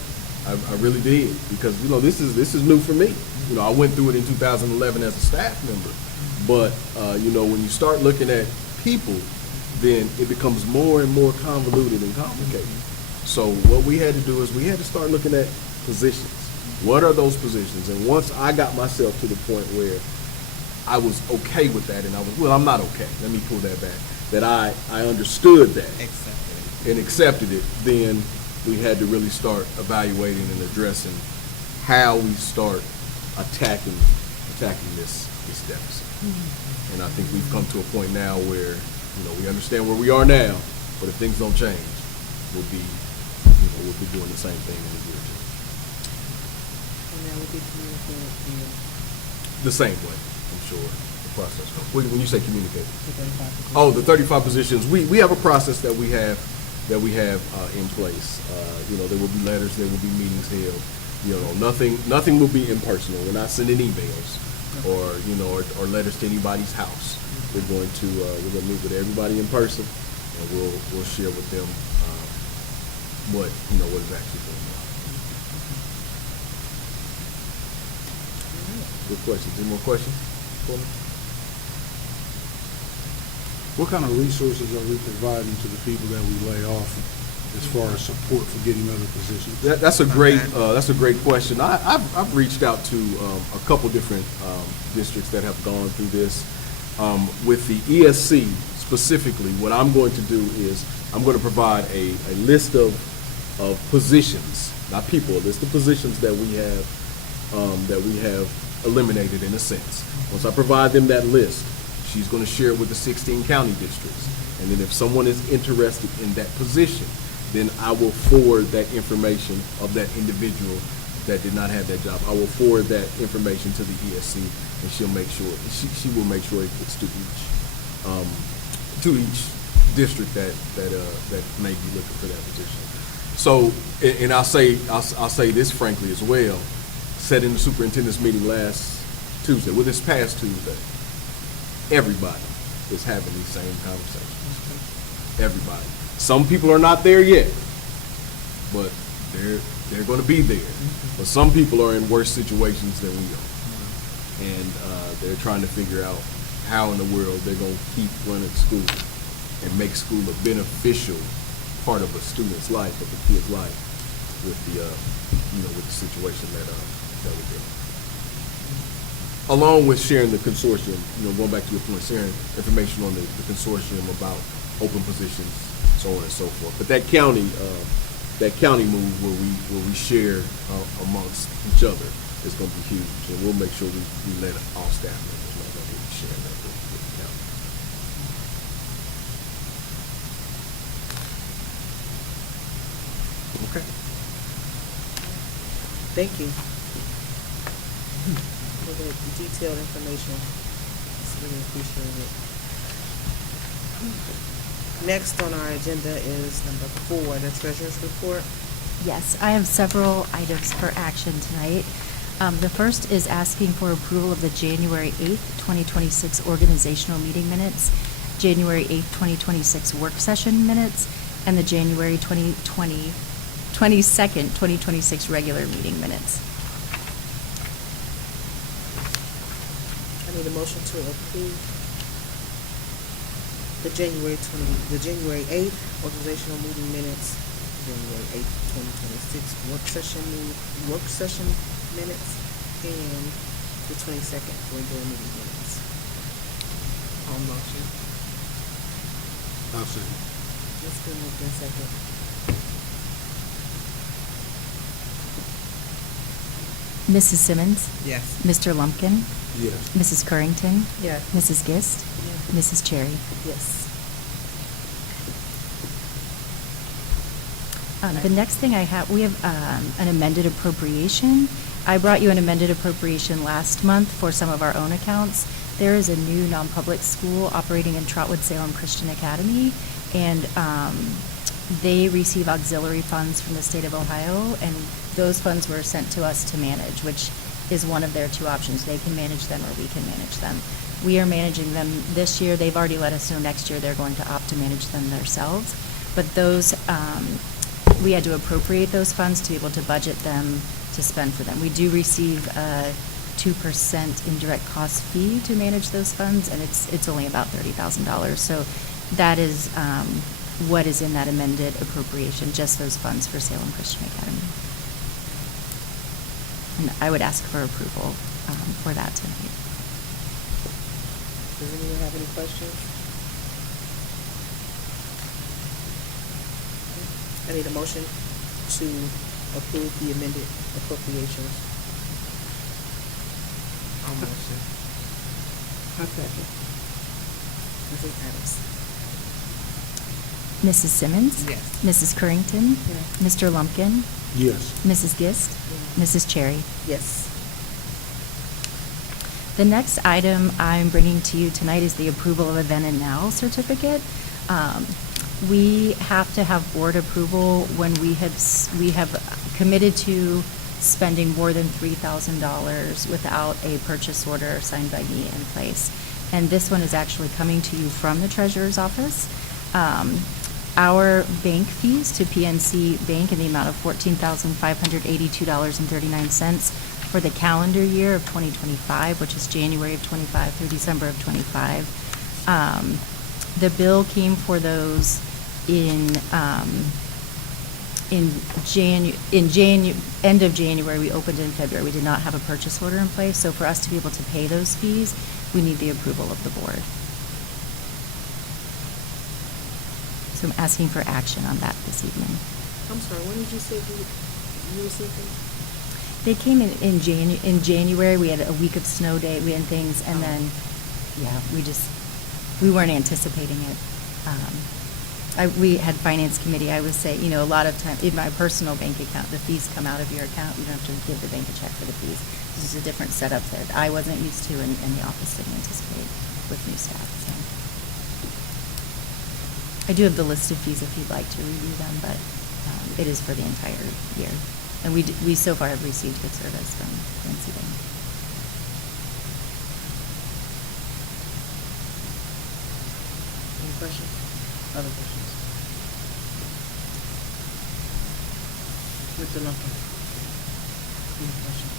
I really did, because this is new for me. I went through it in 2011 as a staff member, but when you start looking at people, then it becomes more and more convoluted and complicated. So what we had to do is we had to start looking at positions. What are those positions? And once I got myself to the point where I was okay with that, and I'm not okay, let me pull that back, that I understood that and accepted it, then we had to really start evaluating and addressing how we start attacking this deficit. And I think we've come to a point now where we understand where we are now, but if things don't change, we'll be doing the same thing in a year or two. And that will be communicated The same way, I'm sure, the process. When you say communicate, to 35 positions. oh, the 35 positions, we have a process that we have in place. There will be letters, there will be meetings held. Nothing will be impersonal. We're not sending emails or letters to anybody's house. We're going to meet with everybody in person, and we'll share with them what is actually going on. Good questions. Any more questions for me? What kind of resources are we providing to the people that we lay off as far as support for getting other positions? That's a great question. I've reached out to a couple different districts that have gone through this. With the ESC specifically, what I'm going to do is I'm going to provide a list of positions, not people, a list of positions that we have eliminated in a sense. Once I provide them that list, she's going to share it with the 16 county districts. And then if someone is interested in that position, then I will forward that information of that individual that did not have that job. I will forward that information to the ESC, and she'll make sure she will make sure it gets to each district that may be looking for that position. So, and I'll say this frankly as well. Said in the superintendent's meeting this past Tuesday, everybody is having these same conversations. Everybody. Some people are not there yet, but they're going to be there. But some people are in worse situations than we are, and they're trying to figure out how in the world they're going to keep running school and make school a beneficial part of a student's life, of a kid's life. with the, with the situation that we're in. Along with sharing the consortium, going back to your point, sharing information on the consortium about open positions, so on and so forth. But that county move where we share amongst each other is going to be huge, and we'll make sure we let all staff members know that we'll be sharing that with the county. Okay. Thank you for the detailed information. It's really appreciated. Next on our agenda is number 4, the treasurer's report. Yes, I have several items for action tonight. The first is asking for approval of the January 8th, 2026 organizational meeting minutes, January 8th, 2026 work session minutes, and the January 22nd, 2026 regular meeting minutes. I need a motion to approve the January 8th organizational meeting minutes, January 8th, 2026 work session minutes, and the 22nd regular meeting minutes. On motion. I'll second. Let's go with the second. Mrs. Simmons? Yes. Mr. Lumpkin? Yes. Mrs. Currington? Yes. Mrs. Gist? Mrs. Cherry? Yes. The next thing I have, we have an amended appropriation. I brought you an amended appropriation last month for some of our own accounts. There is a new non-public school operating in Trotwood-Salem Christian Academy, and they receive auxiliary funds from the state of Ohio, and those funds were sent to us to manage, which is one of their 2 options. They can manage them or we can manage them. We are managing them this year. They've already let us know next year they're going to opt to manage them themselves. But those, we had to appropriate those funds to be able to budget them to spend for them. We do receive a 2% indirect cost fee to manage those funds, and it's only about $30,000. So that is what is in that amended appropriation, just those funds for Salem Christian Academy. And I would ask for approval for that tonight. Does anyone have any questions? I need a motion to approve the amended appropriations. On motion. I second. Mrs. Adams. Mrs. Simmons? Yes. Mrs. Currington? Yes. Mr. Lumpkin? Yes. Mrs. Gist? Mrs. Cherry? Yes. The next item I'm bringing to you tonight is the approval of a then and now certificate. We have to have board approval when we have committed to spending more than $3,000 without a purchase order signed by me in place. And this one is actually coming to you from the treasurer's office. Our bank fees to PNC Bank in the amount of $14,582.39 for the calendar year of 2025, which is January of 25 through December of 25. The bill came for those end of January. We opened in February. We did not have a purchase order in place, so for us to be able to pay those fees, we need the approval of the board. So I'm asking for action on that this evening. I'm sorry, when did you say you received them? They came in January. We had a week of snow day, we had things, and then, yeah, we weren't anticipating it. We had finance committee. I would say, a lot of time, in my personal bank account, the fees come out of your account. You don't have to give the bank a check for the fees. This is a different setup that I wasn't used to, and the office didn't anticipate with new staff, so. I do have the list of fees if you'd like to review them, but it is for the entire year. And we so far have received good service from PNC Bank. Any questions? Other questions? Mr. Lumpkin? Any questions?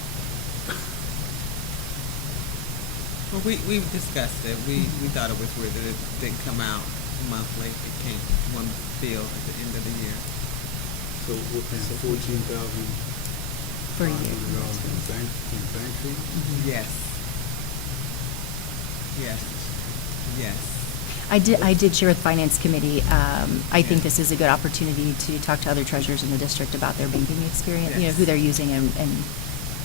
Well, we've discussed it. We thought it was weird that it didn't come out monthly. It came one bill at the end of the year. So So we're paying $14,500 For a year. in bank fees? Yes. Yes. Yes. I did share with Finance Committee, I think this is a good opportunity to talk to other treasurers in the district about their banking experience, you know, who Yes. they're using and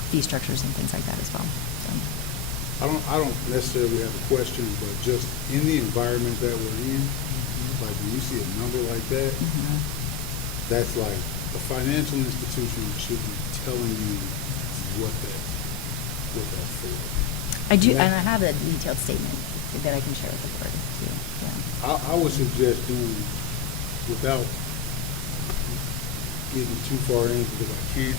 fee structures and things like that as well. So, I don't necessarily have a question, but just in the environment that we're in, like when you see a number like that, that's like a financial institution should be telling you what that's for. I do, Yeah. and I have a detailed statement that I can share with the board too, yeah. I would suggest doing, without getting too far in because I can't,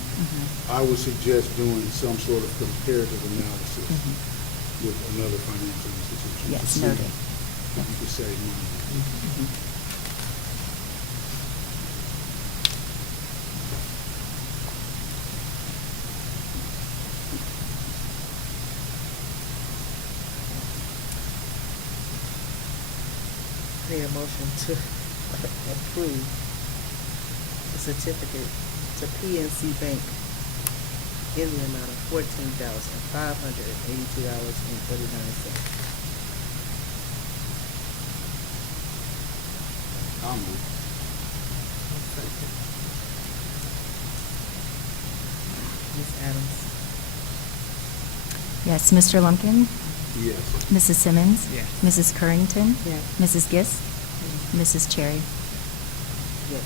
I would suggest doing some sort of comparative analysis with another financial institution. to Yes, see noted. if you could save money. Need a motion to approve the certificate to PNC Bank in the amount of $14,582.39. I'll move. Ms. Adams? Yes, Mr. Lumpkin, Yes. Mrs. Simmons. Yes. Mrs. Currington. Yes. Mrs. Gist. Mrs. Cherry. Yes.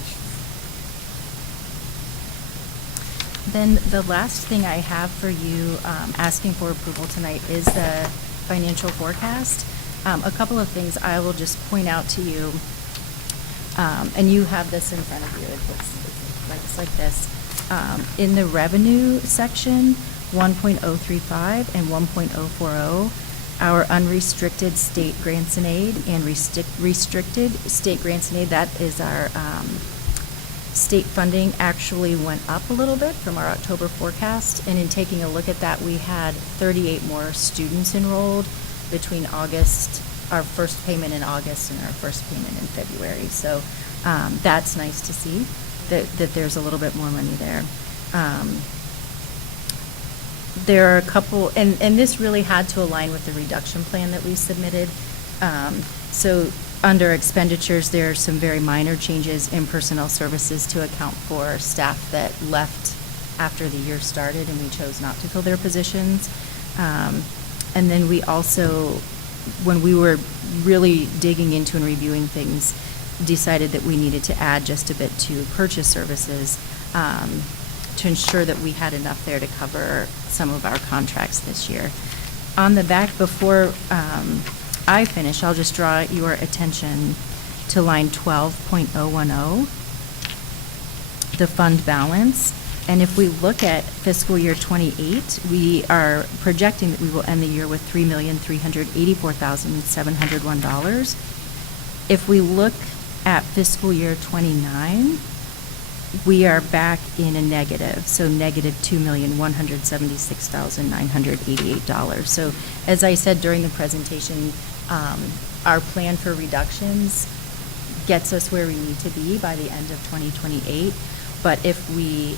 Then the last thing I have for you, asking for approval tonight is the financial forecast. A couple of things I will just point out to you, and you have this in front of you. It's like this. In the revenue section, 1.035 and 1.040, our unrestricted state grants and aid and restricted state grants and aid, that is our state funding, actually went up a little bit from our October forecast. And in taking a look at that, we had 38 more students enrolled between August, our first payment in August and our first payment in February. So that's nice to see that there's a little bit more money there. There are a couple, and this really had to align with the reduction plan that we submitted. So under expenditures, there are some very minor changes in personnel services to account for staff that left after the year started and we chose not to fill their positions. And then we also, when we were really digging into and reviewing things, decided that we needed to add just a bit to purchase services to ensure that we had enough there to cover some of our contracts this year. On the back, before I finish, I'll just draw your attention to line 12.010, the fund balance. And if we look at fiscal year '28, we are projecting that we will end the year with $3,384,701. If we look at fiscal year '29, we are back in a negative, so negative $2,176,988. So as I said during the presentation, our plan for reductions gets us where we need to be by the end of 2028. But if we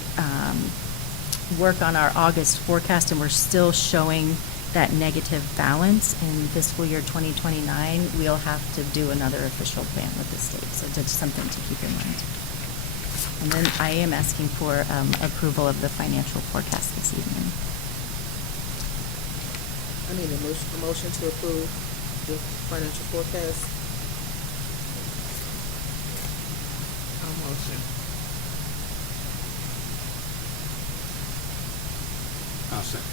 work on our August forecast and we're still showing that negative balance in fiscal year 2029, we'll have to do another official plan with the state. So that's something to keep in mind. And then I am asking for approval of the financial forecast this evening. I need a motion to approve the financial forecast. I'll motion. I'll second.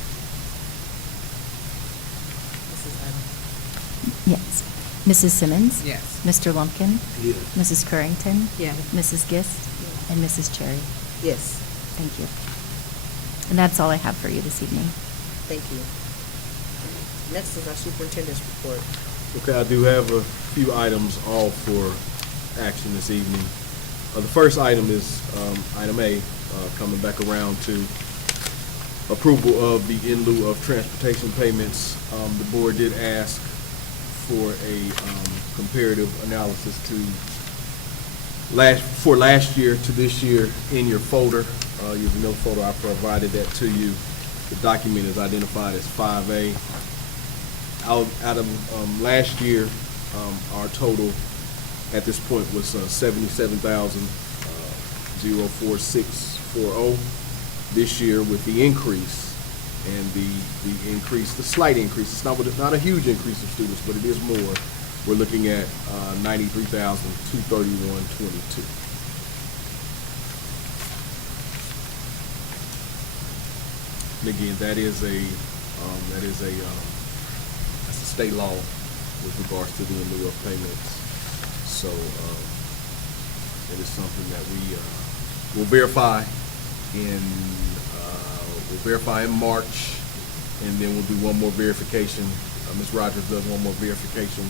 Mrs. Adams? Yes. Mrs. Simmons? Yes. Mr. Lumpkin? Yes. Mrs. Currington? Yes. Mrs. Gist? And Mrs. Cherry? Yes, Thank you. And that's all I have for you this evening. thank you. Next is our superintendent's report. Okay, I do have a few items all for action this evening. The first item is item A, coming back around to approval of the in lieu of transportation payments. The board did ask for a comparative analysis to for last year to this year in your folder, your vanilla folder, I provided that to you. The document is identified as 5A. Out of last year, our total at this point was 77,046.40. This year, with the increase and the increase, the slight increase, it's not a huge increase of students, but it is more. We're looking at 93,231.22. And again, that's a state law with regards to the in lieu of payments. So it is something that we will verify in March, and then we'll do one more verification. Ms. Rogers does one more verification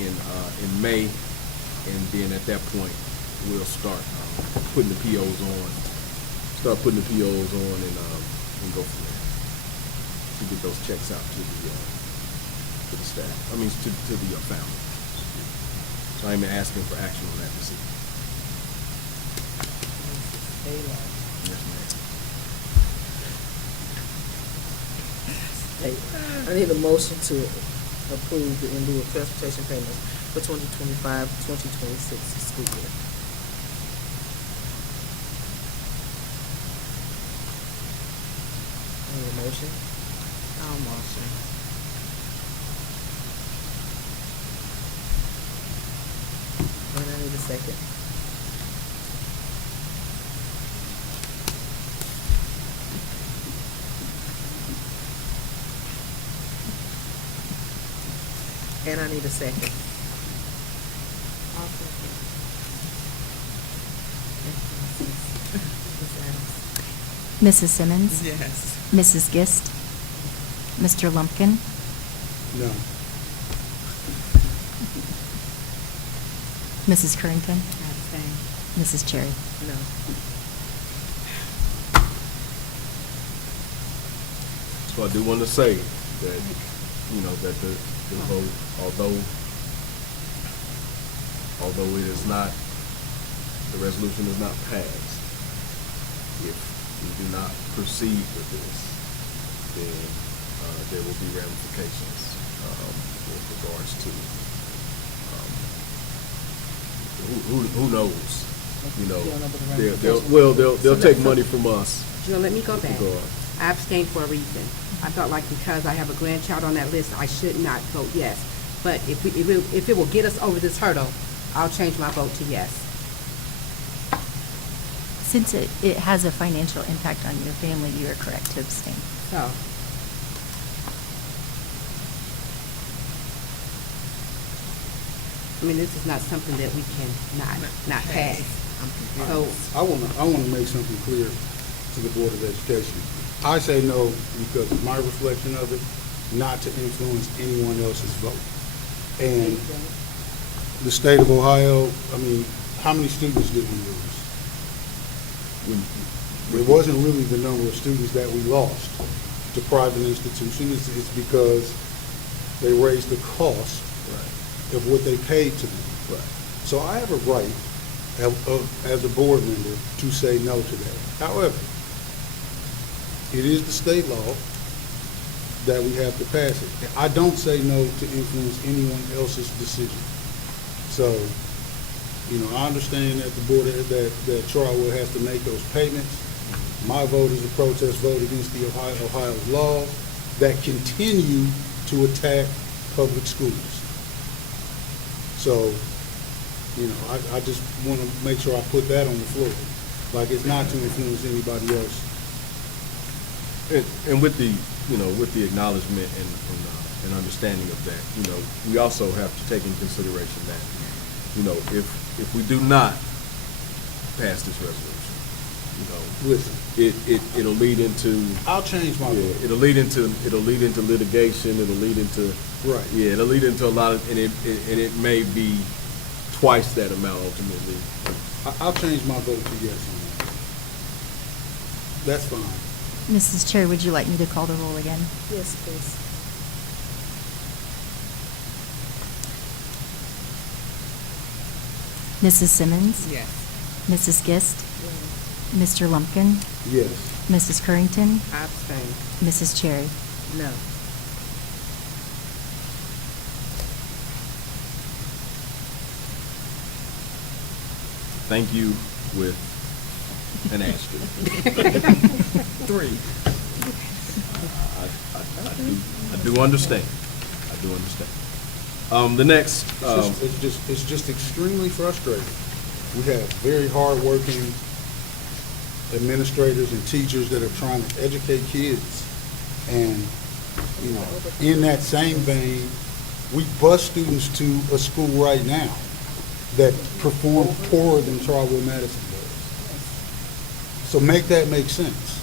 in May, and then at that point we'll start putting the POs on. And go from there to get those checks out to the staff. I mean, to the family. So I'm asking for action on that this evening. Yes, ma'am. Hey, I need a motion to approve the in lieu of transportation payments for 2025-2026 school year. I need a motion. I'll motion. And I need a second. And I need a second. I'll second. Ms. Adams. Mrs. Simmons? Yes. Mrs. Gist? Mr. Lumpkin? No. Mrs. Currington? Abstain. Mrs. Cherry? No. So I do want to say that, that the vote, although it is not, the resolution is not passed, if we do not proceed with this, then there will be ramifications with regards to who knows, You don't know what the they'll take money from us. Let me go back. Go on. I abstained for a reason. I felt like because I have a grandchild on that list, I should not vote yes. But if it will get us over this hurdle, I'll change my vote to yes. Since it has a financial impact on your family, you are correct to abstain. So, I mean, this is not something that we can not pass. I'm confused. So, I wanna make something clear to the Board of Education. I say no because of my reflection of it, not to influence anyone else's vote. And the state of Ohio, I mean, how many students did we lose? It wasn't really the number of students that we lost to private institutions. It's because they raised the cost of what they paid to them. Right. So I have a right, as a board member, to say no to that. However, it is the state law that we have to pass it. I don't say no to influence anyone else's decision. So, I understand that the board, that Trotwood has to make those payments. My vote is a protest vote against the Ohio's laws that continue to attack public schools. So, I just want to make sure I put that on the floor. Like, it's not to influence anybody else. And with the acknowledgement and understanding of that, we also have to take in consideration that, if we do not pass this resolution, Listen, it'll lead into. I'll change my vote. It'll lead into litigation. It'll lead into. Right. Yeah, it'll lead into a lot of, and it may be twice that amount ultimately. I'll change my vote to yes on that. That's fine. Mrs. Cherry, would you like me to call the roll again? Yes, please. Mrs. Simmons, Yes. Mrs. Gist, Mr. Lumpkin, Yes. Mrs. Currington, I abstain. Mrs. Cherry. No. Thank you with an asterisk. 3. I do understand. I do understand. The next, It's just extremely frustrating. We have very hardworking administrators and teachers that are trying to educate kids. And, you know, in that same vein, we bus students to a school right now that perform poorer than Trotwood-Madison does. So make that make sense.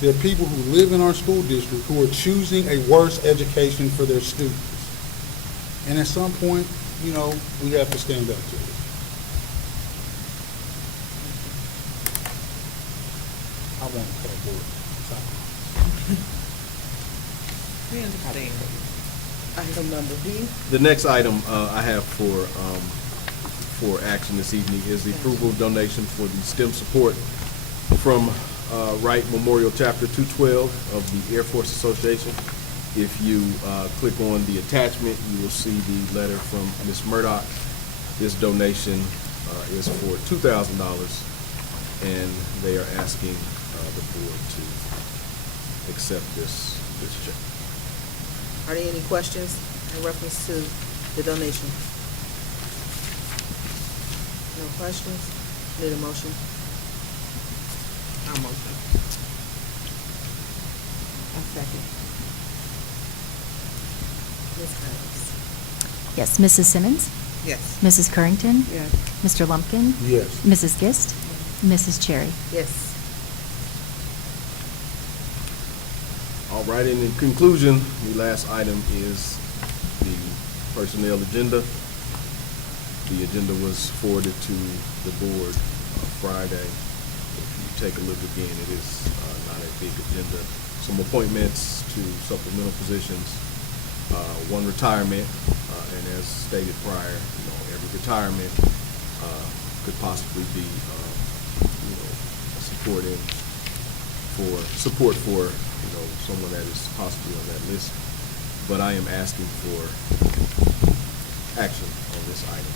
There are people who live in our school district who are choosing a worse education for their students. And at some point, you know, we have to stand up to it. I want to cut a board. We understand. Item number B. the next item I have for action this evening is the approval of donation for the STEM support from Wright Memorial Chapter 212 of the Air Force Association. If you click on the attachment, you will see the letter from Ms. Murdoch. This donation is for $2,000, and they are asking the board to accept this check. Are there any questions in reference to the donation? No questions? Need a motion? I'll motion. I second. Ms. Adams? Yes, Mrs. Simmons, Yes. Mrs. Currington, Yes. Mr. Lumpkin, Yes. Mrs. Gist, Mrs. Cherry. Yes. All right, and in conclusion, the last item is the personnel agenda. The agenda was forwarded to the board Friday. If you take a look again, it is not a big agenda. Some appointments to supplemental positions, one retirement, and as stated prior, you know, every retirement could possibly be, you know, support for, you know, someone that is possibly on that list. But I am asking for action on this item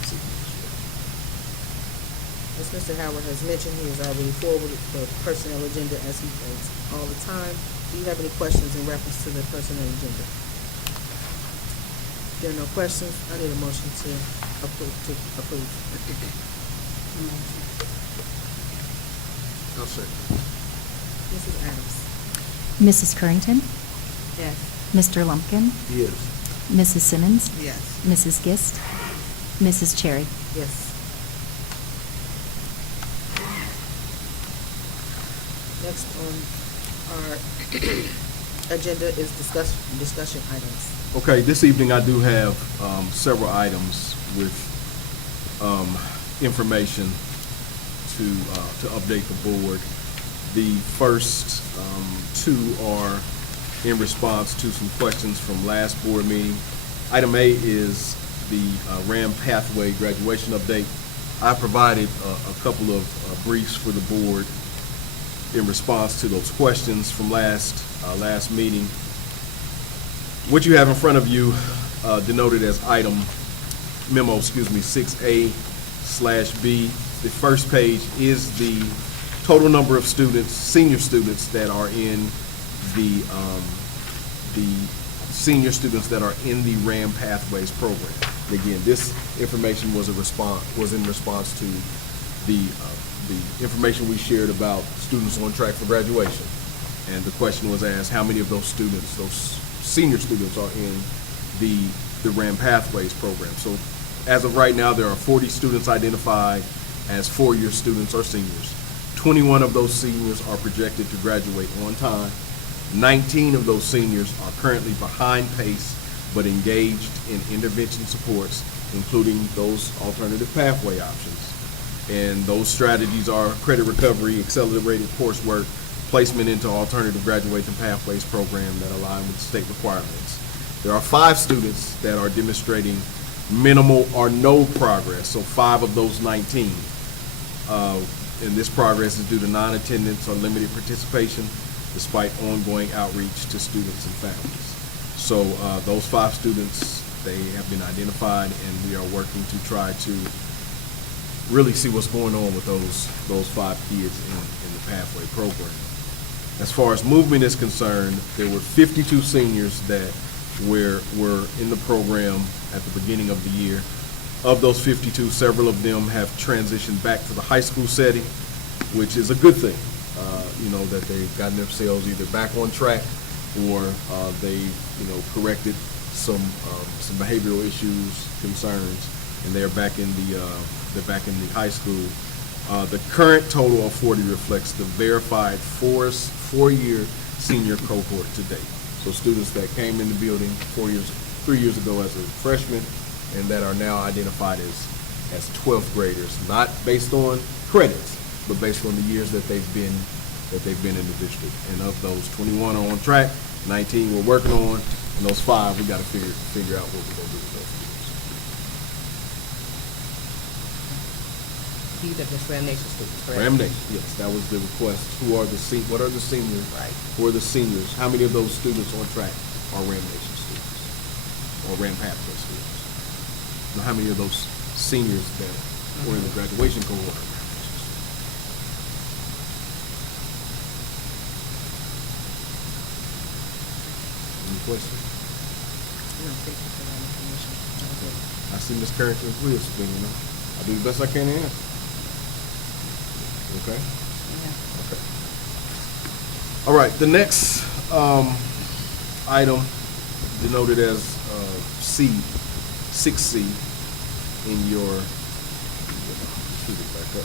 this evening as well. As Mr. Howard has mentioned, he has already forwarded the personnel agenda as he does all the time. Do you have any questions in reference to the personnel agenda? If there are no questions, I need a motion to approve. I'll say. Mrs. Adams? Mrs. Currington, Yes. Mr. Lumpkin, Yes. Mrs. Simmons, Yes. Mrs. Gist, Mrs. Cherry. Yes. Next on our agenda is discussion items. Okay, this evening I do have several items with information to update the board. The first two are in response to some questions from last board meeting. Item A is the RAM Pathway graduation update. I provided a couple of briefs for the board in response to those questions from last meeting. What you have in front of you denoted as memo 6A/B. The first page is the total number of students, senior students that are in the senior students that are in the RAM Pathways program. And again, this information was in response to the information we shared about students on track for graduation. And the question was asked, how many of those students, those senior students, are in the RAM Pathways program? So as of right now, there are 40 students identified as four-year students or seniors. 21 of those seniors are projected to graduate on time. 19 of those seniors are currently behind pace but engaged in intervention supports, including those alternative pathway options. And those strategies are credit recovery, accelerated coursework, placement into alternative graduation pathways program that align with state requirements. There are 5 students that are demonstrating minimal or no progress, so 5 of those 19. And this progress is due to non-attendance or limited participation despite ongoing outreach to students and families. So those 5 students, they have been identified, and we are working to try to really see what's going on with those 5 kids in the Pathway program. As far as movement is concerned, there were 52 seniors that were in the program at the beginning of the year. Of those 52, several of them have transitioned back to the high school setting, which is a good thing. That they've gotten themselves either back on track or they corrected some behavioral issues, concerns, and they're back in the high school. The current total of 40 reflects the verified 4-year senior cohort to date. So students that came in the building 3 years ago as a freshman, and that are now identified as 12th graders, not based on credits, but based on the years that they've been in the district. And of those, 21 are on track, 19 we're working on, and those 5 we got to figure out what we're gonna do with those students. These are just Ram Nation students, correct? Ram Nation, yes, that was the request. What are the seniors? Right. Who are the seniors? How many of those students on track are Ram Nation students or Ram Pathway students? Now, how many of those seniors that were in the graduation cohort are Ram Nation students? Any questions? I see Ms. Carrington's wheels spinning. I'll do the best I can to answer. Okay? Okay. All right, the next item denoted as C, 6C in your, shoot it back up.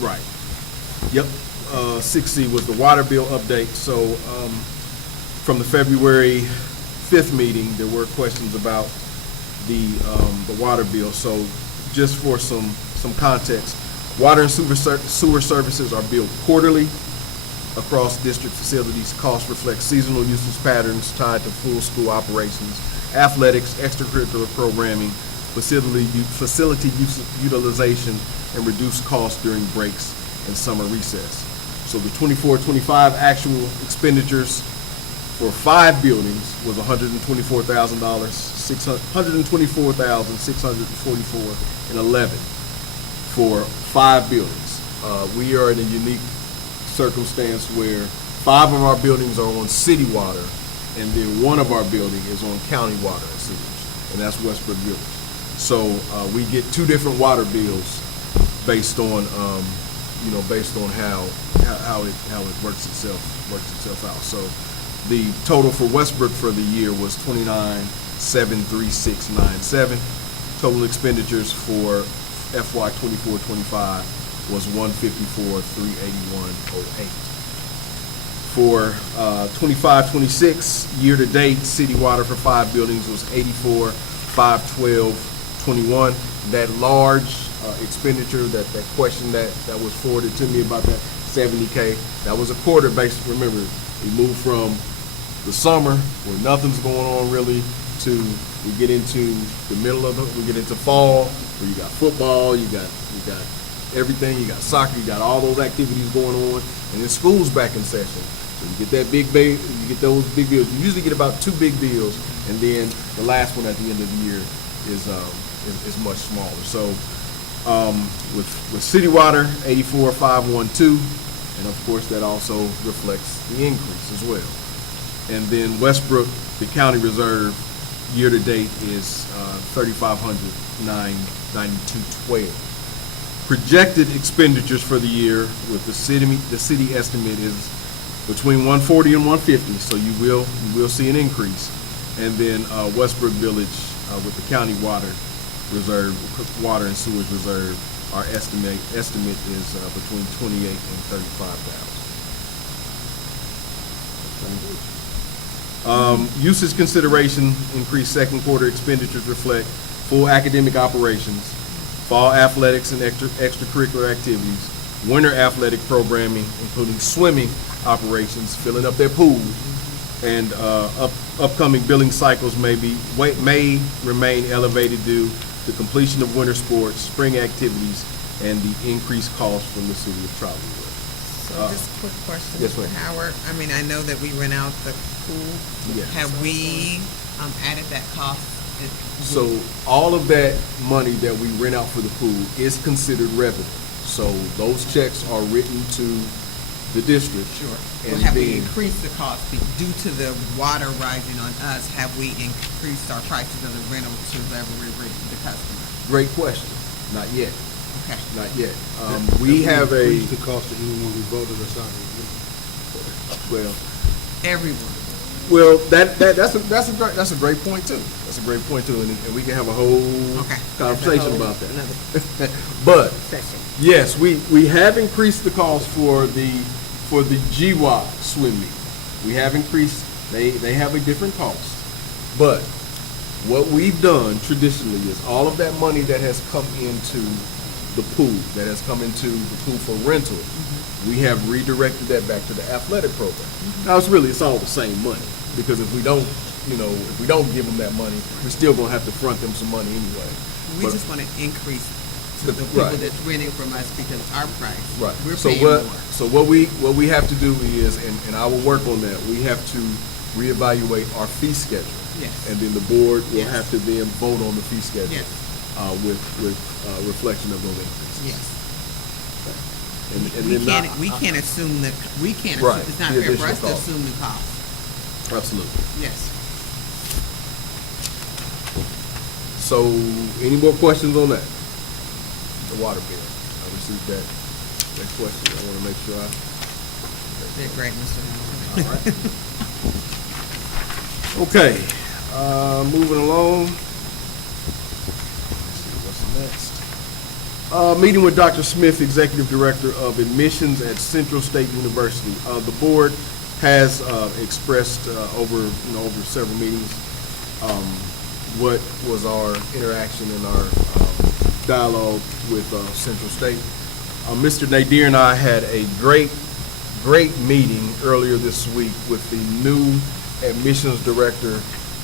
Right. Yep, 6C was the water bill update. So from the February 5th meeting, there were questions about the water bill. So just for some context, water and sewer services are billed quarterly across district facilities. Costs reflect seasonal usage patterns tied to full school operations, athletics, extracurricular programming, facility utilization, and reduced costs during breaks and summer recess. So the 24-25 actual expenditures for 5 buildings was $124,644 and 11 for 5 buildings. We are in a unique circumstance where 5 of our buildings are on city water, and then 1 of our buildings is on county water and sewage, and that's Westbrook Village. So we get 2 different water bills based on how it works itself out. So the total for Westbrook for the year was $29,736.97. Total expenditures for FY 24-25 was $154,381.08. For 25-26 year to date, city water for 5 buildings was $84,512.21. That large expenditure, that question that was forwarded to me about that $70K, that was a quarter based. Remember, we moved from the summer where nothing's going on really to we get into the middle of it, we get into fall where you got football, you got everything, you got soccer, you got all those activities going on, and then school's back in session. So you get that you get those big bills. You usually get about 2 big bills, and then the last one at the end of the year is much smaller. So with city water, $84,512, and of course that also reflects the increase as well. And then Westbrook, the county reserve, year to date is $3,509.92.12. Projected expenditures for the year with the city estimate is between 140 and 150, so you will see an increase. And then Westbrook Village with the county water reserve, water and sewage reserve, our estimate is between 28 and 35,000. Usage consideration increased second quarter expenditures reflect full academic operations, fall athletics and extracurricular activities, winter athletic programming, including swimming operations, filling up their pool, and upcoming billing cycles may remain elevated due to completion of winter sports, spring activities, and the increased cost from the city of Trotwood. So just a quick question, yes, Mr. ma'am. Howard. I mean, I know that we rent out the pool. Yes. Have we added that cost? So all of that money that we rent out for the pool is considered revenue. So those checks are written to the district. Sure. And Well, have we then- increased the cost due to the water rising on us? Have we increased our prices of the rental to whatever we're renting the customer? Great question. Not yet. Okay. Not yet. We have a, Increase the cost of anyone who voted us out of well, Everyone. well, that's a great point too. That's a great point too, and we can have a whole Okay. conversation about that. Another But session. yes, we have increased the cost for the GWA swim meet. We have increased. They have a different cost, but what we've done traditionally is all of that money that has come into the pool, that has come into the pool for rental, we have redirected that back to the athletic program. Now it's all the same money, because if we don't give them that money, we're still gonna have to front them some money anyway. We But- just want to increase to the people Right. that's renting from us because our price. Right. We're So paying what? more. So what we have to do is, and I will work on that. We have to reevaluate our fee schedule. Yes. And then the board will Yes. have to then vote on the fee schedule. Yes. With reflection of those increases. Yes. And We then can't, we can't assume Right, it's not the fair for us additional to cost. assume the cost. Absolutely. Yes. So, any more questions on that? The water bill. I received that question. I want to make sure They're great, Mr. Howard. All right. Okay, moving along. Let's see what's next. Meeting with Dr. Smith, Executive Director of Admissions at Central State University. The board has expressed over several meetings what was our interaction and our dialogue with Central State. Mr. Nadir and I had a great meeting earlier this week with the new admissions director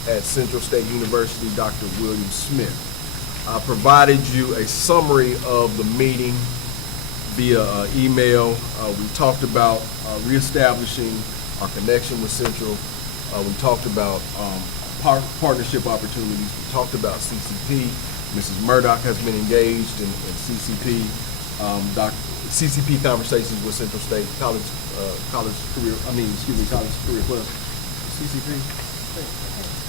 at Central State University, Dr. William Smith. I provided you a summary of the meeting via email. We talked about reestablishing our connection with Central. We talked about partnership opportunities. We talked about CCP. Mrs. Murdoch has been engaged in CCP. CCP conversations with Central State College Career Plus. CCP?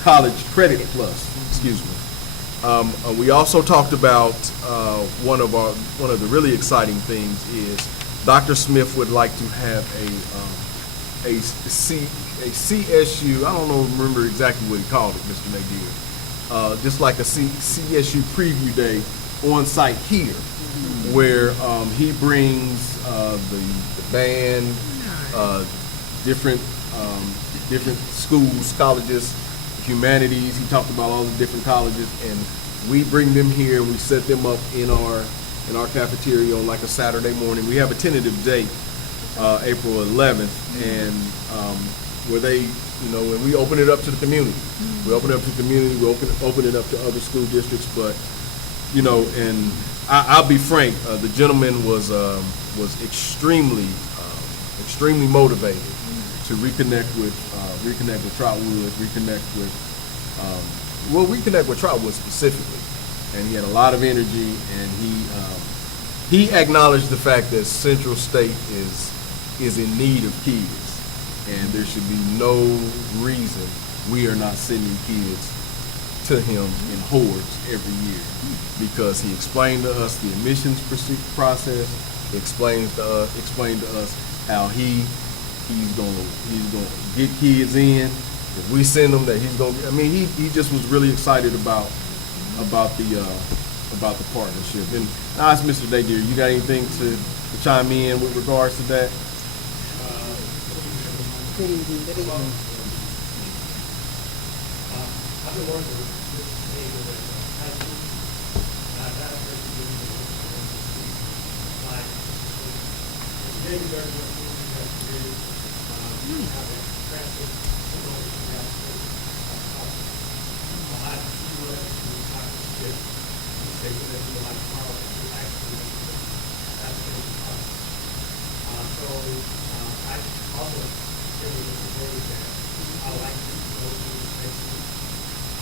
College Credit Plus, excuse me. We also talked about one of the really exciting things is Dr. Smith would like to have a CSU, I don't remember exactly what he called it, Mr. Nadir, just like a CSU preview day on site here, where he brings the band, different schools, colleges, humanities. He talked about all the different colleges, and we bring them here and we set them up in our cafeteria on like a Saturday morning. We have a tentative date, April 11th, and where they, when we open it up to the community. We open it up to the community, we open it up to other school districts, but, and I'll be frank, the gentleman was extremely motivated to reconnect with Trotwood, reconnect with Trotwood specifically, and he had a lot of energy, and he acknowledged the fact that Central State is in need of kids, and there should be no reason we are not sending kids to him in hordes every year, because he explained to us the admissions process. He explained to us how he's gonna get kids in. If we send them, that he's gonna. I mean, he just was really excited about the partnership. And I asked Mr. Nadir, you got anything to chime in with regards to that? I've been working with neighbor at high school. I've got a person doing like maybe there's a have a transit they can let you know like tomorrow, to actually make the application process. I also feel with the day that I like to go through the spaces.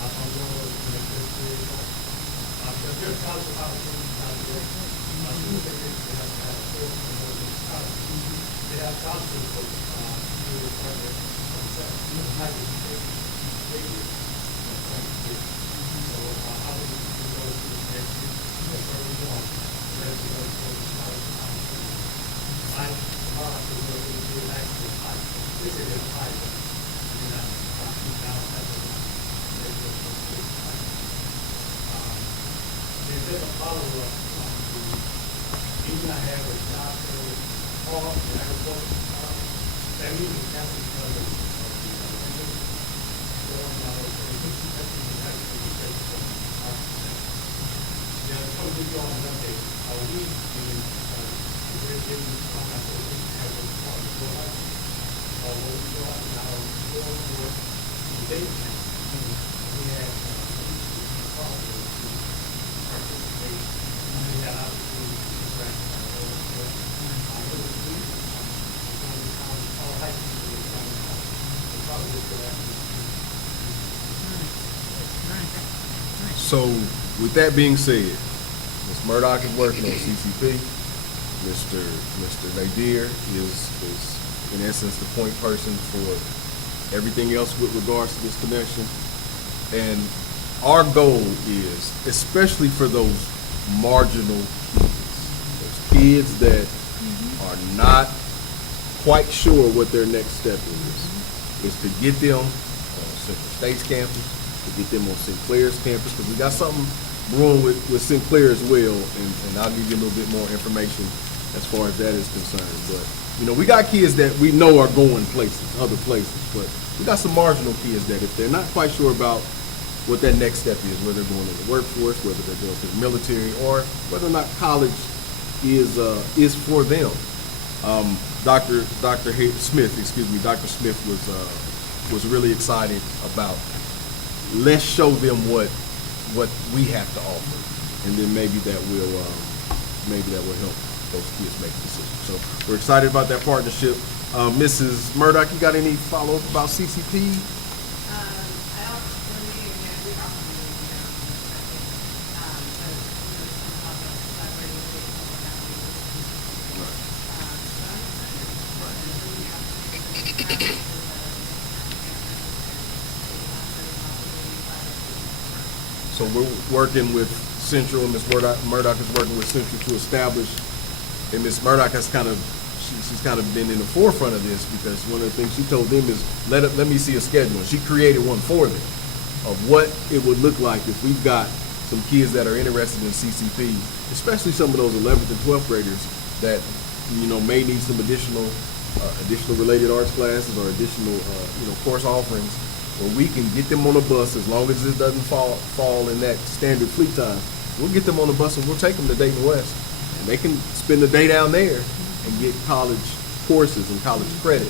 I'm going to make this serious. Because there's scholarships opportunities out there. Schools that they have to have a course and more than scholarships. They have scholarships for do the project themselves. The type of thing they do. So I would go to the next year. That's where we're going. Let's go to the scholarship opportunities. I tomorrow I could go to the field actually high. This is a high. And then I keep down at the there's just a follow-up even I have a doctor call and I report that means it's not because of yeah, I'm going to give you all an update. We we're giving some kind of have a part of the life. What we go out now, we go for the data camp. We have participate. We had opportunity to interact with our own all high school is coming out. We'll probably go after So, with that being said, Ms. Murdoch is working on CCP. Mr. Nadir is in essence the point person for everything else with regards to this connection. And our goal is, especially for those marginal kids, those kids that are not quite sure what their next step is to get them on Central State's campus, to get them on Sinclair's campus, because we got something brewing with Sinclair as well, and I'll give you a little bit more information as far as that is concerned. But, you know, we got kids that we know are going places, other places, but we got some marginal kids that if they're not quite sure about what that next step is, whether they're going to the workforce, whether they're going to the military, or whether or not college is for them. Dr. Smith was really excited about, let's show them what we have to offer, and then maybe that will help those kids make decisions. So we're excited about that partnership. Mrs. Murdoch, you got any follow up about CCP? So we're working with Central, and Ms. Murdoch is working with Central to establish, and Ms. Murdoch has she's kind of been in the forefront of this, because one of the things she told them is, let me see a schedule. And she created one for them of what it would look like if we've got some kids that are interested in CCP, especially some of those 11th and 12th graders that, you know, may need some additional related arts classes or additional, course offerings, where we can get them on a bus, as long as it doesn't fall in that standard fleet time. We'll get them on the bus and we'll take them to Dayton West, and they can spend the day down there and get college courses and college credit.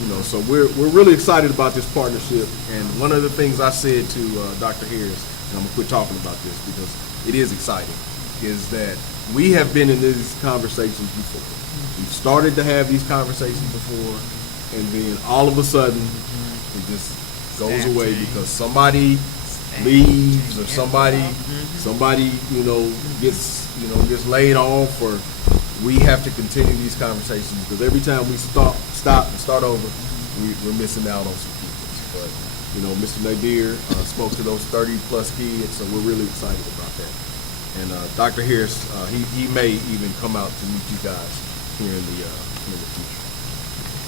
You know, so we're really excited about this partnership. And one of the things I said to Dr. Harris, and I'm gonna quit talking about this because it is exciting, is that we have been in these conversations before. We've started to have these conversations before, and then all of a sudden it just goes away because somebody leaves or somebody gets laid off, or we have to continue these conversations, because every time we stop and start over, we're missing out on some people. But, you know, Mr. Nadir spoke to those 30 plus kids, so we're really excited about that. And Dr. Harris, he may even come out to meet you guys here in the future.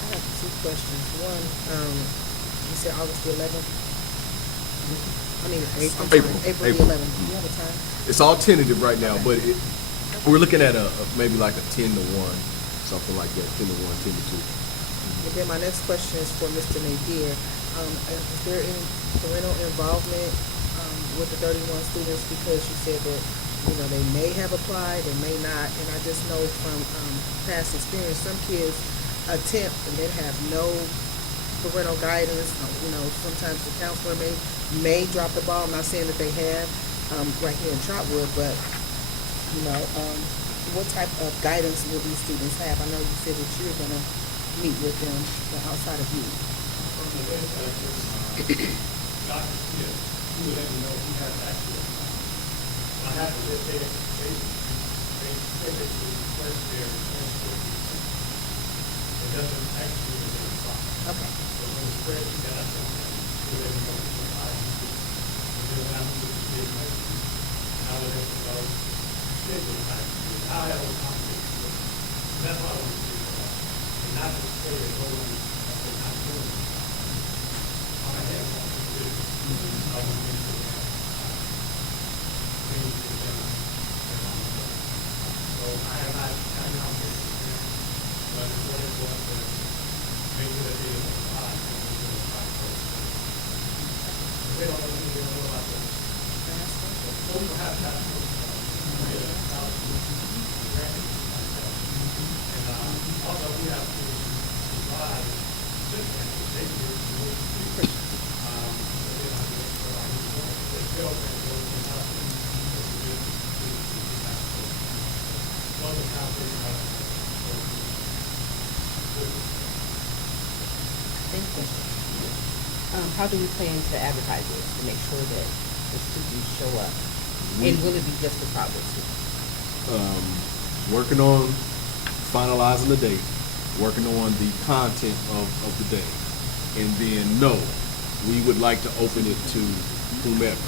I have two questions. One, you said August the 11th? I mean, April the 11th. Do you have a time? It's all tentative right now, but we're looking at maybe like a 10 to 1, something like that, 10 to 1, 10 to 2. And then my next question is for Mr. Nadir. Is there any parental involvement with the 31 students? Because you said that, you know, they may have applied, they may not, and I just know from past experience, some kids attempt and they have no parental guidance. You know, sometimes the counselor may drop the ball. I'm not saying that they have, right here in Trotwood, but, you know, what type of guidance will these students have? I know you said that you're gonna meet with them outside of you. From the website, Dr. Smith, who will let me know who has access. I have to list they send it to the secretary and school. It doesn't actually in the spot. Okay. So when the spreadsheet that I sent them, who let me know who I can do. And then when I move to the big message, I will let them know schedule time. I'll have a conversation with them. And that's what I want to do. And not just say they go and they're not doing it. I have one to do. I want to make sure that things get done. So I have not had a conversation with them. But it's what it was to make sure that they don't apply and they don't apply first. They don't know anything about the social have that. Also, we have to provide assistance they can do. Thank you. How do we plan to advertise this to make sure that the students show up? And will it be just for Trotwood students? Working on finalizing the date, working on the content of the day. And then, no, we would like to open it to whomever.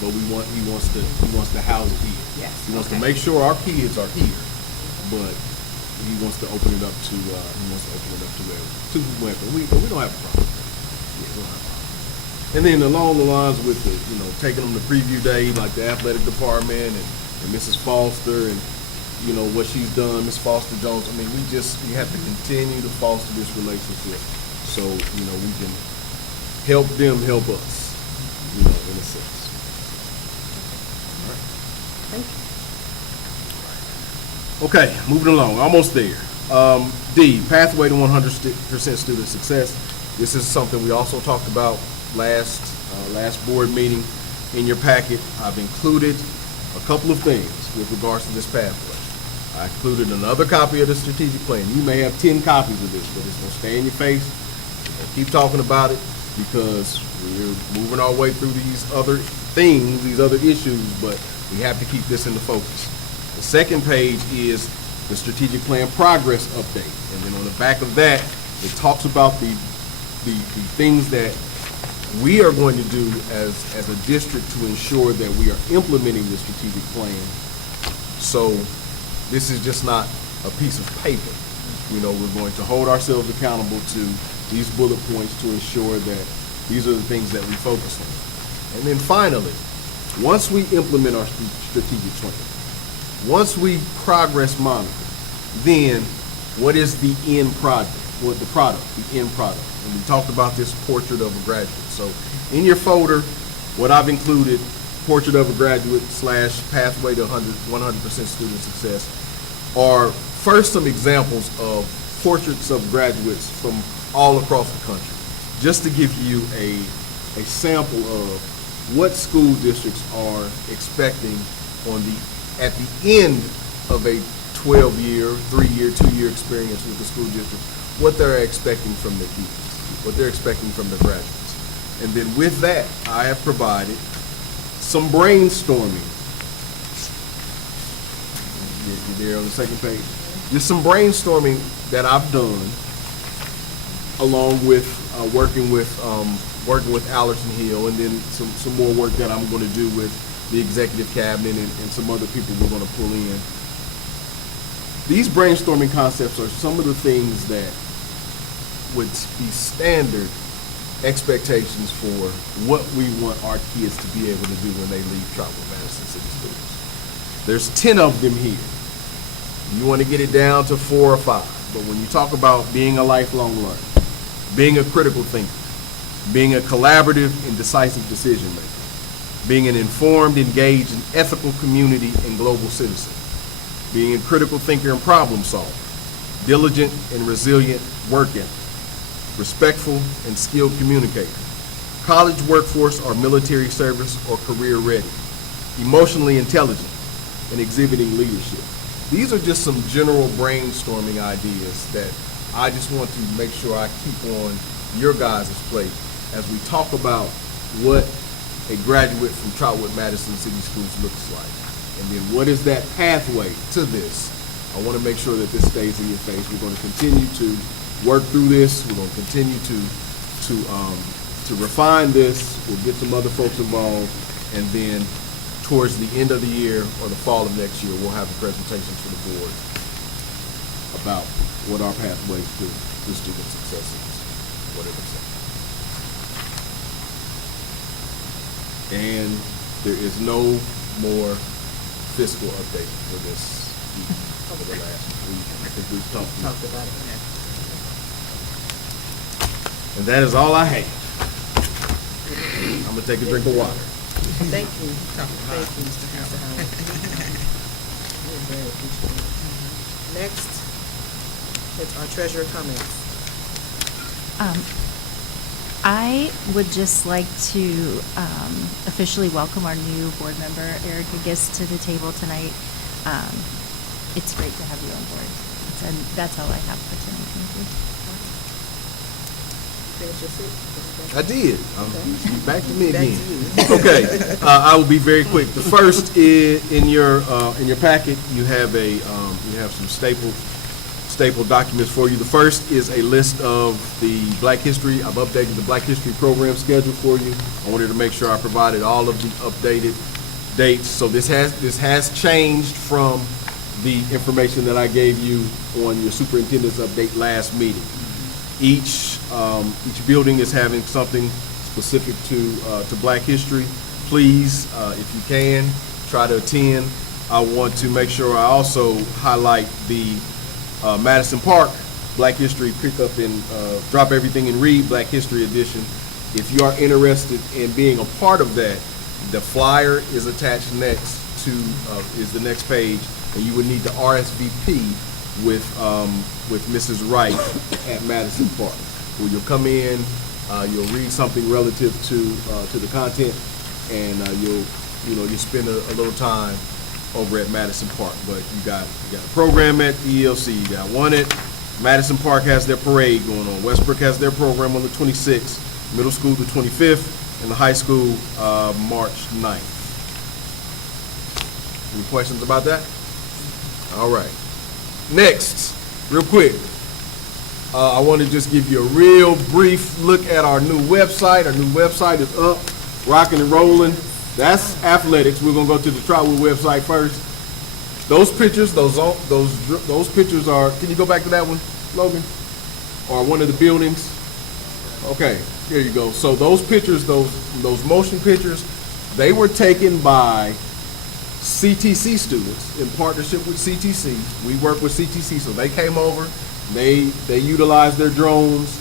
But he wants to house it here. Yes, He wants to okay. make sure our kids are here, but he wants to open it up to whomever. We don't have a problem. Yeah, we don't have a problem. And then along the lines with the, taking them to preview day, like the athletic department and Mrs. Foster and, what she's done, Miss Foster Jones. I mean, we have to continue to foster this relationship so, we can help them help us, in a sense. All right. Thank you. Okay, moving along, almost there. D, pathway to 100% student success. This is something we also talked about last board meeting. In your packet, I've included a couple of things with regards to this pathway. I included another copy of the strategic plan. You may have 10 copies of this, but it's going to stay in your face. We're going to keep talking about it because we're moving our way through these other things, these other issues, but we have to keep this in the focus. The second page is the strategic plan progress update. And then on the back of that, it talks about the things that we are going to do as a district to ensure that we are implementing the strategic plan. So this is just not a piece of paper. We're going to hold ourselves accountable to these bullet points to ensure that these are the things that we focus on. And then finally, once we implement our strategic plan, once we progress monitor, then what is the end product? The end product. And we talked about this portrait of a graduate. So in your folder, what I've included, portrait of a graduate / pathway to 100% student success, are first some examples of portraits of graduates from all across the country, just to give you a sample of what school districts are expecting at the end of a 12-year, 3-year, 2-year experience with the school district, what they're expecting from their kids, what they're expecting from their graduates. And then with that, I have provided some brainstorming. You're there on the second page. Just some brainstorming that I've done, along with working with Allerton Hill, and then some more work that I'm going to do with the executive cabinet and some other people we're going to pull in. These brainstorming concepts are some of the things that would be standard expectations for what we want our kids to be able to do when they leave Trotwood-Madison City Schools. There's 10 of them here. You want to get it down to 4 or 5. But when you talk about being a lifelong learner, being a critical thinker, being a collaborative and decisive decision maker, being an informed, engaged, and ethical community and global citizen, being a critical thinker and problem solver, diligent and resilient work ethic, respectful and skilled communicator, college workforce or military service or career ready, emotionally intelligent, and exhibiting leadership. These are just some general brainstorming ideas that I just want to make sure I keep on your guys' plate as we talk about what a graduate from Trotwood-Madison City Schools looks like. And then what is that pathway to this? I want to make sure that this stays in your face. We're going to continue to work through this. We're going to continue to refine this. We'll get some other folks involved, and then towards the end of the year or the fall of next year, we'll have a presentation to the board about what our pathway to student success is, whatever it's at. And there is no more fiscal update for this week, over the last week. I think we've talked about it. And that is all I have. I'm gonna take a drink of water. Thank you. Thank you, Mr. Howard. We're very appreciative. Next, it's our treasurer comments. I would just like to officially welcome our new board member, Erica Gist, to the table tonight. It's great to have you on board. And that's all I have for tonight. Thank you. I did. Okay. Back to me Back again. to you. Okay, I will be very quick. The first is in your packet. You have some stapled documents for you. The first is a list of the Black History. I've updated the Black History program schedule for you. I wanted to make sure I provided all of the updated dates. So this has changed from the information that I gave you on your superintendent's update last meeting. Each building is having something specific to Black History. Please, if you can, try to attend. I want to make sure I also highlight the Madison Park Black History pick up and drop everything and read Black History edition. If you are interested in being a part of that, the flyer is attached next to is the next page, and you would need to RSVP with Mrs. Wright at Madison Park, where you'll come in, you'll read something relative to the content, and you'll spend a little time over at Madison Park. But you got a program at ELC, you got one at Madison Park has their parade going on. Westbrook has their program on the 26th, middle school the 25th, and the high school March 9th. Any questions about that? All right. Next, real quick, I want to just give you a real brief look at our new website. Our new website is up, rocking and rolling. That's athletics. We're gonna go to the Trotwood website first. Those pictures, those pictures are. Can you go back to that one, Logan? Or one of the buildings? Okay, here you go. So those pictures, those motion pictures, they were taken by CTC students in partnership with CTC. We work with CTC, so they came over. They utilized their drones.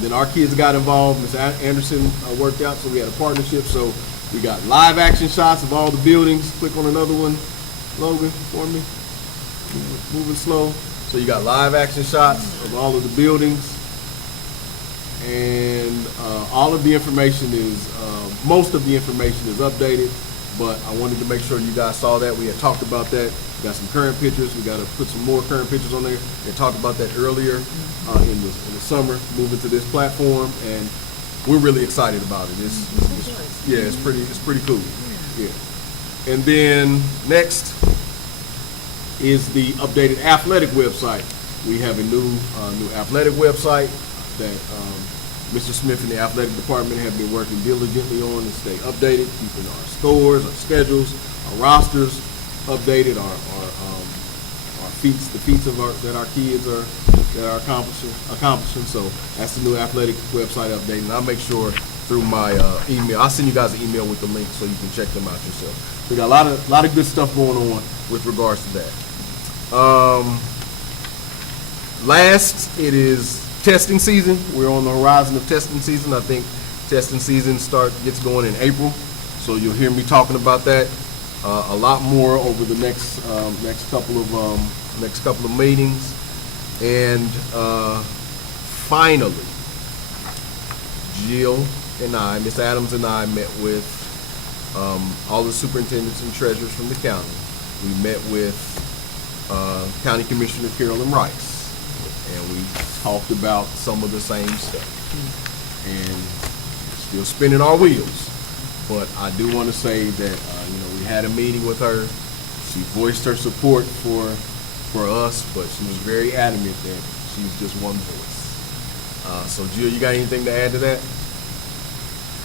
Then our kids got involved. Ms. Anderson worked out, so we had a partnership. So we got live action shots of all the buildings. Click on another one, Logan, for me. Moving slow. So you got live action shots of all of the buildings. And all of the information is, most of the information is updated, but I wanted to make sure you guys saw that. We had talked about that. We got some current pictures. We got to put some more current pictures on there. We talked about that earlier in the summer, moving to this platform, and we're really excited about it. It's pretty cool. Yeah. And then next is the updated athletic website. We have a new athletic website that Mr. Smith and the athletic department have been working diligently on to stay updated, keeping our scores, our schedules, our rosters updated, our feats, the feats that our kids are accomplishing. So that's the new athletic website update, and I'll make sure through my email. I'll send you guys an email with the link so you can check them out yourself. We got a lot of good stuff going on with regards to that. Last, it is testing season. We're on the horizon of testing season. I think testing season gets going in April, so you'll hear me talking about that a lot more over the next couple of meetings. And finally, Jill and I, Miss Adams and I, met with all the superintendents and treasurers from the county. We met with County Commissioner Carolyn Rice, and we talked about some of the same stuff. And still spinning our wheels. But I do want to say that, we had a meeting with her. She voiced her support for us, but she was very adamant that she's just one voice. So Jill, you got anything to add to that?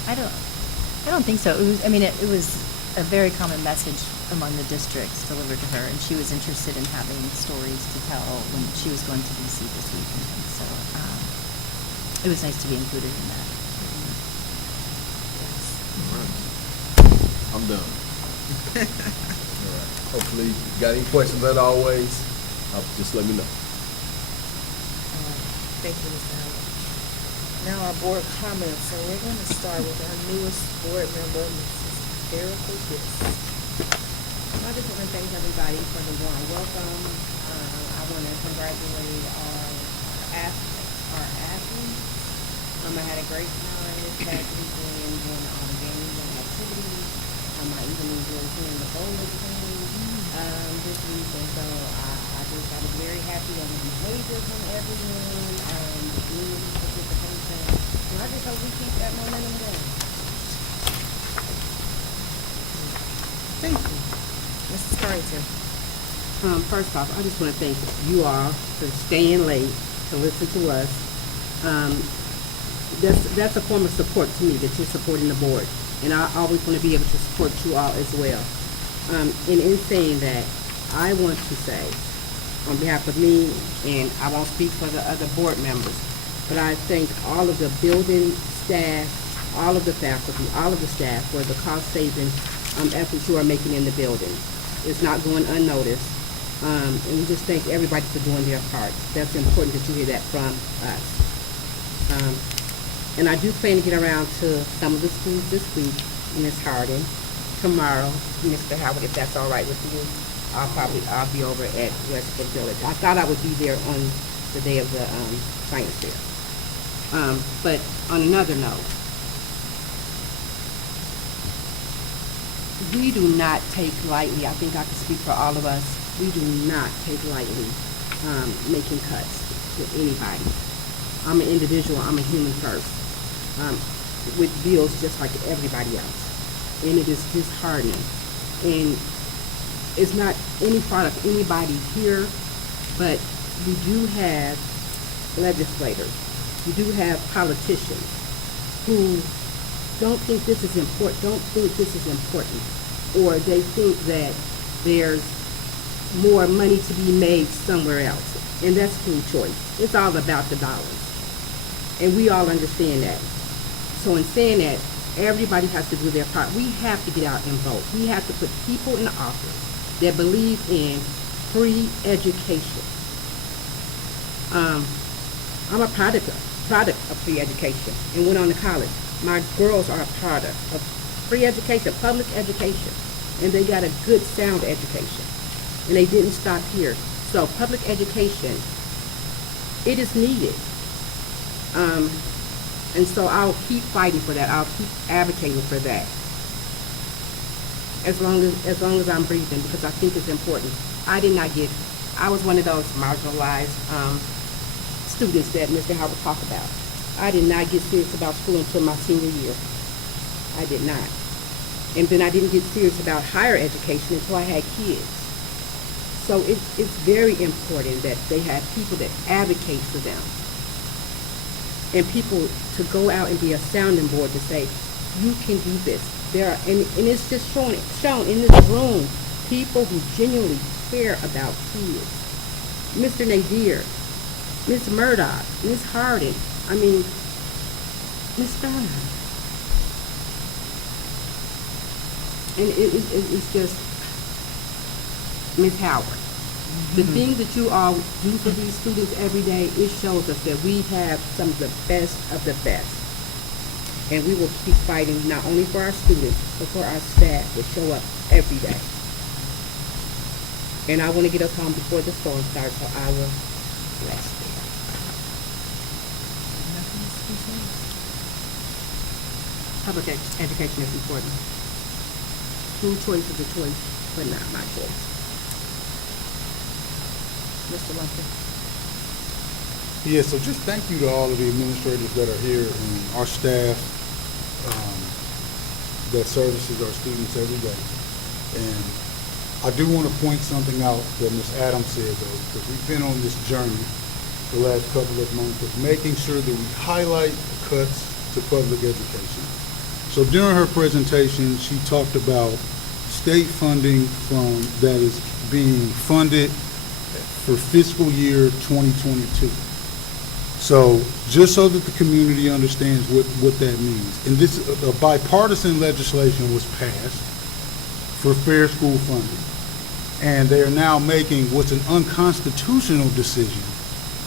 I don't think so. It was a very common message among the districts delivered to her, and she was interested in having stories to tell when she was going to DC this week and things. So it was nice to be included in that. All right. I'm done. All right. Hopefully, if you got any questions as always, just let me know. Thank you, Mr. Howard. Now our board comments, so we're going to start with our newest board member, Mrs. Erica Giss. I just want to thank everybody for the warm welcome. I want to congratulate our athletes. I had a great time this past weekend doing all the games and activities. I even enjoyed seeing the bowling team this week, and so I was very happy on the behavior from everyone, the community participation, and I just hope we keep that momentum going. Thank you. Mrs. Carrington. First off, I just want to thank you all for staying late to listen to us. That's a form of support to me, that you're supporting the board, and I always want to be able to support you all as well. And in saying that, I want to say, on behalf of me, and I won't speak for the other board members, but I thank all of the building staff, all of the faculty, all of the staff for the cost-saving efforts you are making in the building. It's not going unnoticed. And we just thank everybody for doing their part. That's important that you hear that from us. And I do plan to get around to some of the schools this week, Ms. Harding. Tomorrow, Mr. Howard, if that's all right with you, I'll be over at Westwood Village. I thought I would be there on the day of the science fair. But on another note, we do not take lightly, I think I can speak for all of us, we do not take lightly making cuts with anybody. I'm an individual, I'm a human first, with bills just like everybody else. And it is disheartening. And it's not any fault of anybody here, but we do have legislators, we do have politicians who don't think this is important, or they think that there's more money to be made somewhere else. And that's food choice. It's all about the dollars. And we all understand that. So in saying that, everybody has to do their part. We have to get out and vote. We have to put people in office that believe in free education. I'm a product of free education and went on to college. My girls are a product of free education, public education, and they got a good, sound education. And they didn't stop here. So public education, it is needed. And so I'll keep fighting for that. I'll keep advocating for that. As long as I'm breathing, because I think it's important. I was one of those marginalized students that Mr. Howard talked about. I did not get serious about school until my senior year. I did not. And then I didn't get serious about higher education until I had kids. So it's very important that they have people that advocate for them. And people to go out and be a sounding board to say, you can do this. And it's just shown in this room, people who genuinely care about kids. Mr. Nadir, Ms. Murdoch, Ms. Harding, Ms. Stein. And it's just, Ms. Howard. The things that you all do for these students every day, it shows us that we have some of the best of the best. And we will keep fighting not only for our students, but for our staff that show up every day. And I want to get us home before the storm starts, so I will rest there. Public education is important. School choice is a choice, but not my choice. Mr. Lumpkin? Yeah, so just thank you to all of the administrators that are here and our staff that services our students every day. And I do want to point something out that Ms. Adams said, though, because we've been on this journey the last couple of months of making sure that we highlight cuts to public education. So during her presentation, she talked about state funding that is being funded for fiscal year 2022. So just so that the community understands what that means. And this, a bipartisan legislation was passed for fair school funding. And they are now making what's an unconstitutional decision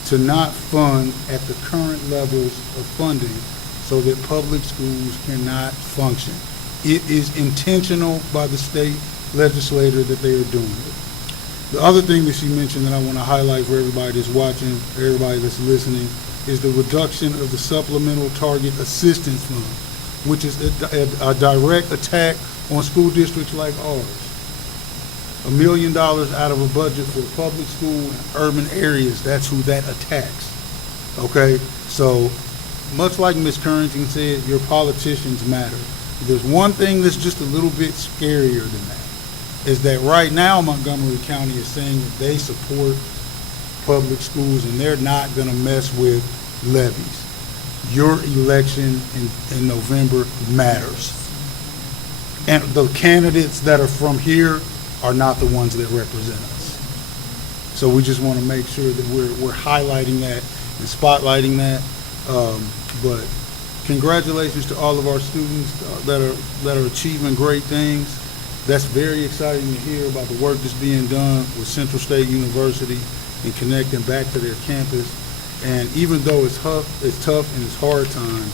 to not fund at the current levels of funding so that public schools cannot function. It is intentional by the state legislator that they are doing it. The other thing that she mentioned that I want to highlight for everybody that's watching, everybody that's listening, is the reduction of the Supplemental Target Assistance Fund, which is a direct attack on school districts like ours. $1 million out of a budget for public school and urban areas, that's who that attacks. Okay? So, much like Ms. Currington said, your politicians matter. There's one thing that's just a little bit scarier than that, is that right now Montgomery County is saying that they support public schools and they're not going to mess with levies. Your election in November matters. And the candidates that are from here are not the ones that represent us. So we just want to make sure that we're highlighting that and spotlighting that. But congratulations to all of our students that are achieving great things. That's very exciting to hear about the work that's being done with Central State University and connecting back to their campus. And even though it's tough and it's hard times,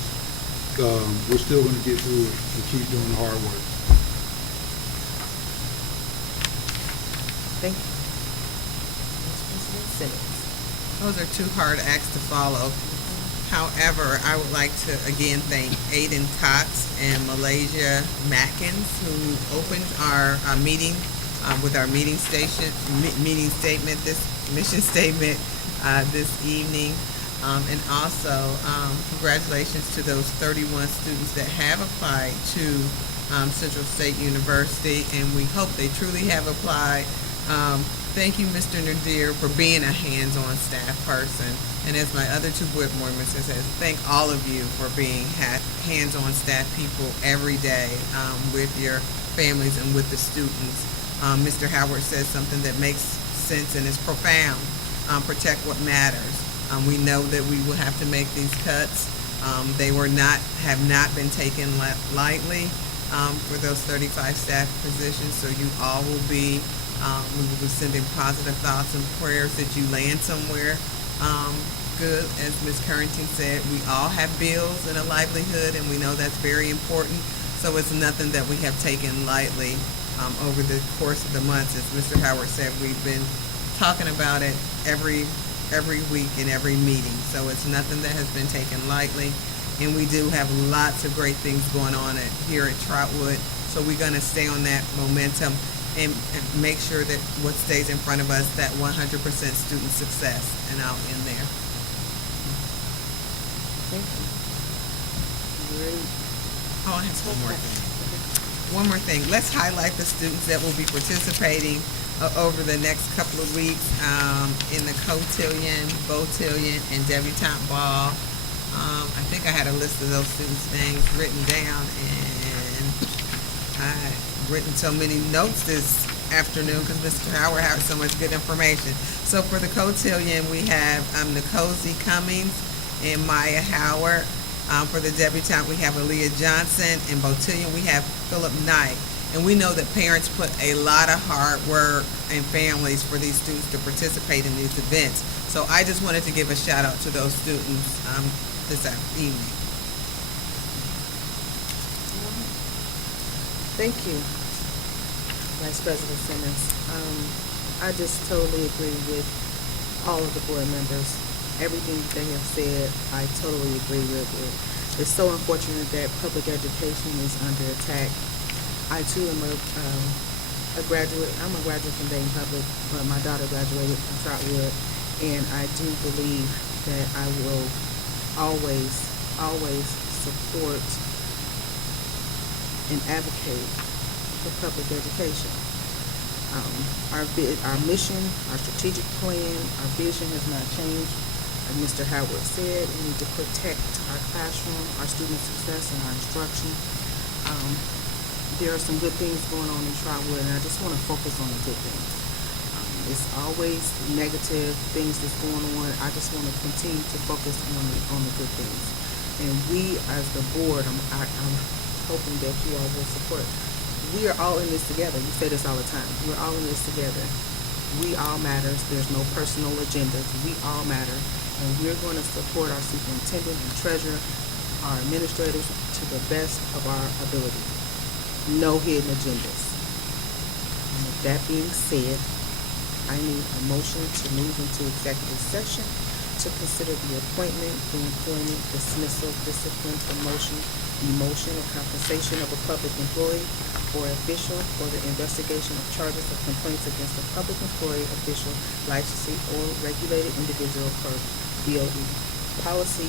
we're still going to get through it and keep doing the hard work. Thank you. Vice President Simmons. Those are two hard acts to follow. However, I would like to again thank Aiden Cox and Malaysia Mackins, who opened our meeting with our mission statement this evening. And also, congratulations to those 31 students that have applied to Central State University, and we hope they truly have applied. Thank you, Mr. Nadir, for being a hands-on staff person. And as my other two board members says, thank all of you for being hands-on staff people every day with your families and with the students. Mr. Howard says something that makes sense and is profound. Protect what matters. We know that we will have to make these cuts. They have not been taken lightly for those 35 staff positions. So you all will be, we will be sending positive thoughts and prayers that you land somewhere good. As Ms. Currington said, we all have bills and a livelihood, and we know that's very important. So it's nothing that we have taken lightly over the course of the months. As Mr. Howard said, we've been talking about it every week in every meeting. So it's nothing that has been taken lightly. And we do have lots of great things going on here at Trotwood. So we're going to stay on that momentum and make sure that what stays in front of us, that 100% student success. And I'll end there. Thank you. Great. Oh, I have one more thing. One more thing. Let's highlight the students that will be participating over the next couple of weeks in the cotillion, botillion, and debutante ball. I think I had a list of those students' names written down, and I've written so many notes this afternoon because Mr. Howard had so much good information. So for the cotillion, we have Nicozy Cummings and Maya Howard. For the debutante, we have Aaliyah Johnson. In botillion, we have Philip Knight. And we know that parents put a lot of hard work and families for these students to participate in these events. So I just wanted to give a shout out to those students this evening. Thank you, Vice President Simmons. I just totally agree with all of the board members. Everything they have said, I totally agree with it. It's so unfortunate that public education is under attack. I too am a graduate. I'm a graduate from Dayton Public, but my daughter graduated from Trotwood, and I do believe that I will always support and advocate for public education. Our mission, our strategic plan, our vision has not changed. As Mr. Howard said, we need to protect our classroom, our student success, and our instruction. There are some good things going on in Trotwood, and I just want to focus on the good things. It's always negative things that's going on. I just want to continue to focus on the good things. And we, as the board, I'm hoping that you all will support. We are all in this together. We say this all the time. We're all in this together. We all matters. There's no personal agendas. We all matter. And we're going to support our superintendent and treasurer, our administrators, to the best of our ability. No hidden agendas. And with that being said, I need a motion to move into executive session to consider the appointment, the employment, dismissal, discipline, promotion, demotion, or compensation of a public employee or official, or the investigation of charges or complaints against a public employee, official, licensee, or regulated individual per DOE Policy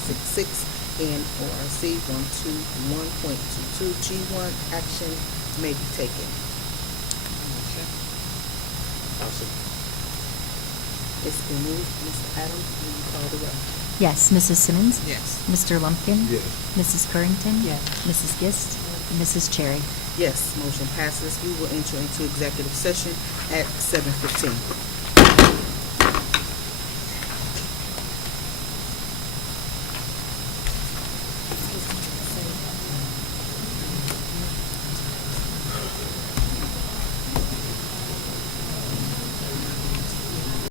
0166 and ORC 121.22 G1. Action may be taken. It's been moved. Mr. Adams, will you call the roll? Yes. Mrs. Simmons? Yes. Mr. Lumpkin? Yes. Mrs. Currington? Yes. Mrs. Gist? And Mrs. Cherry? Yes, motion passes. We will enter into executive session at 7:15.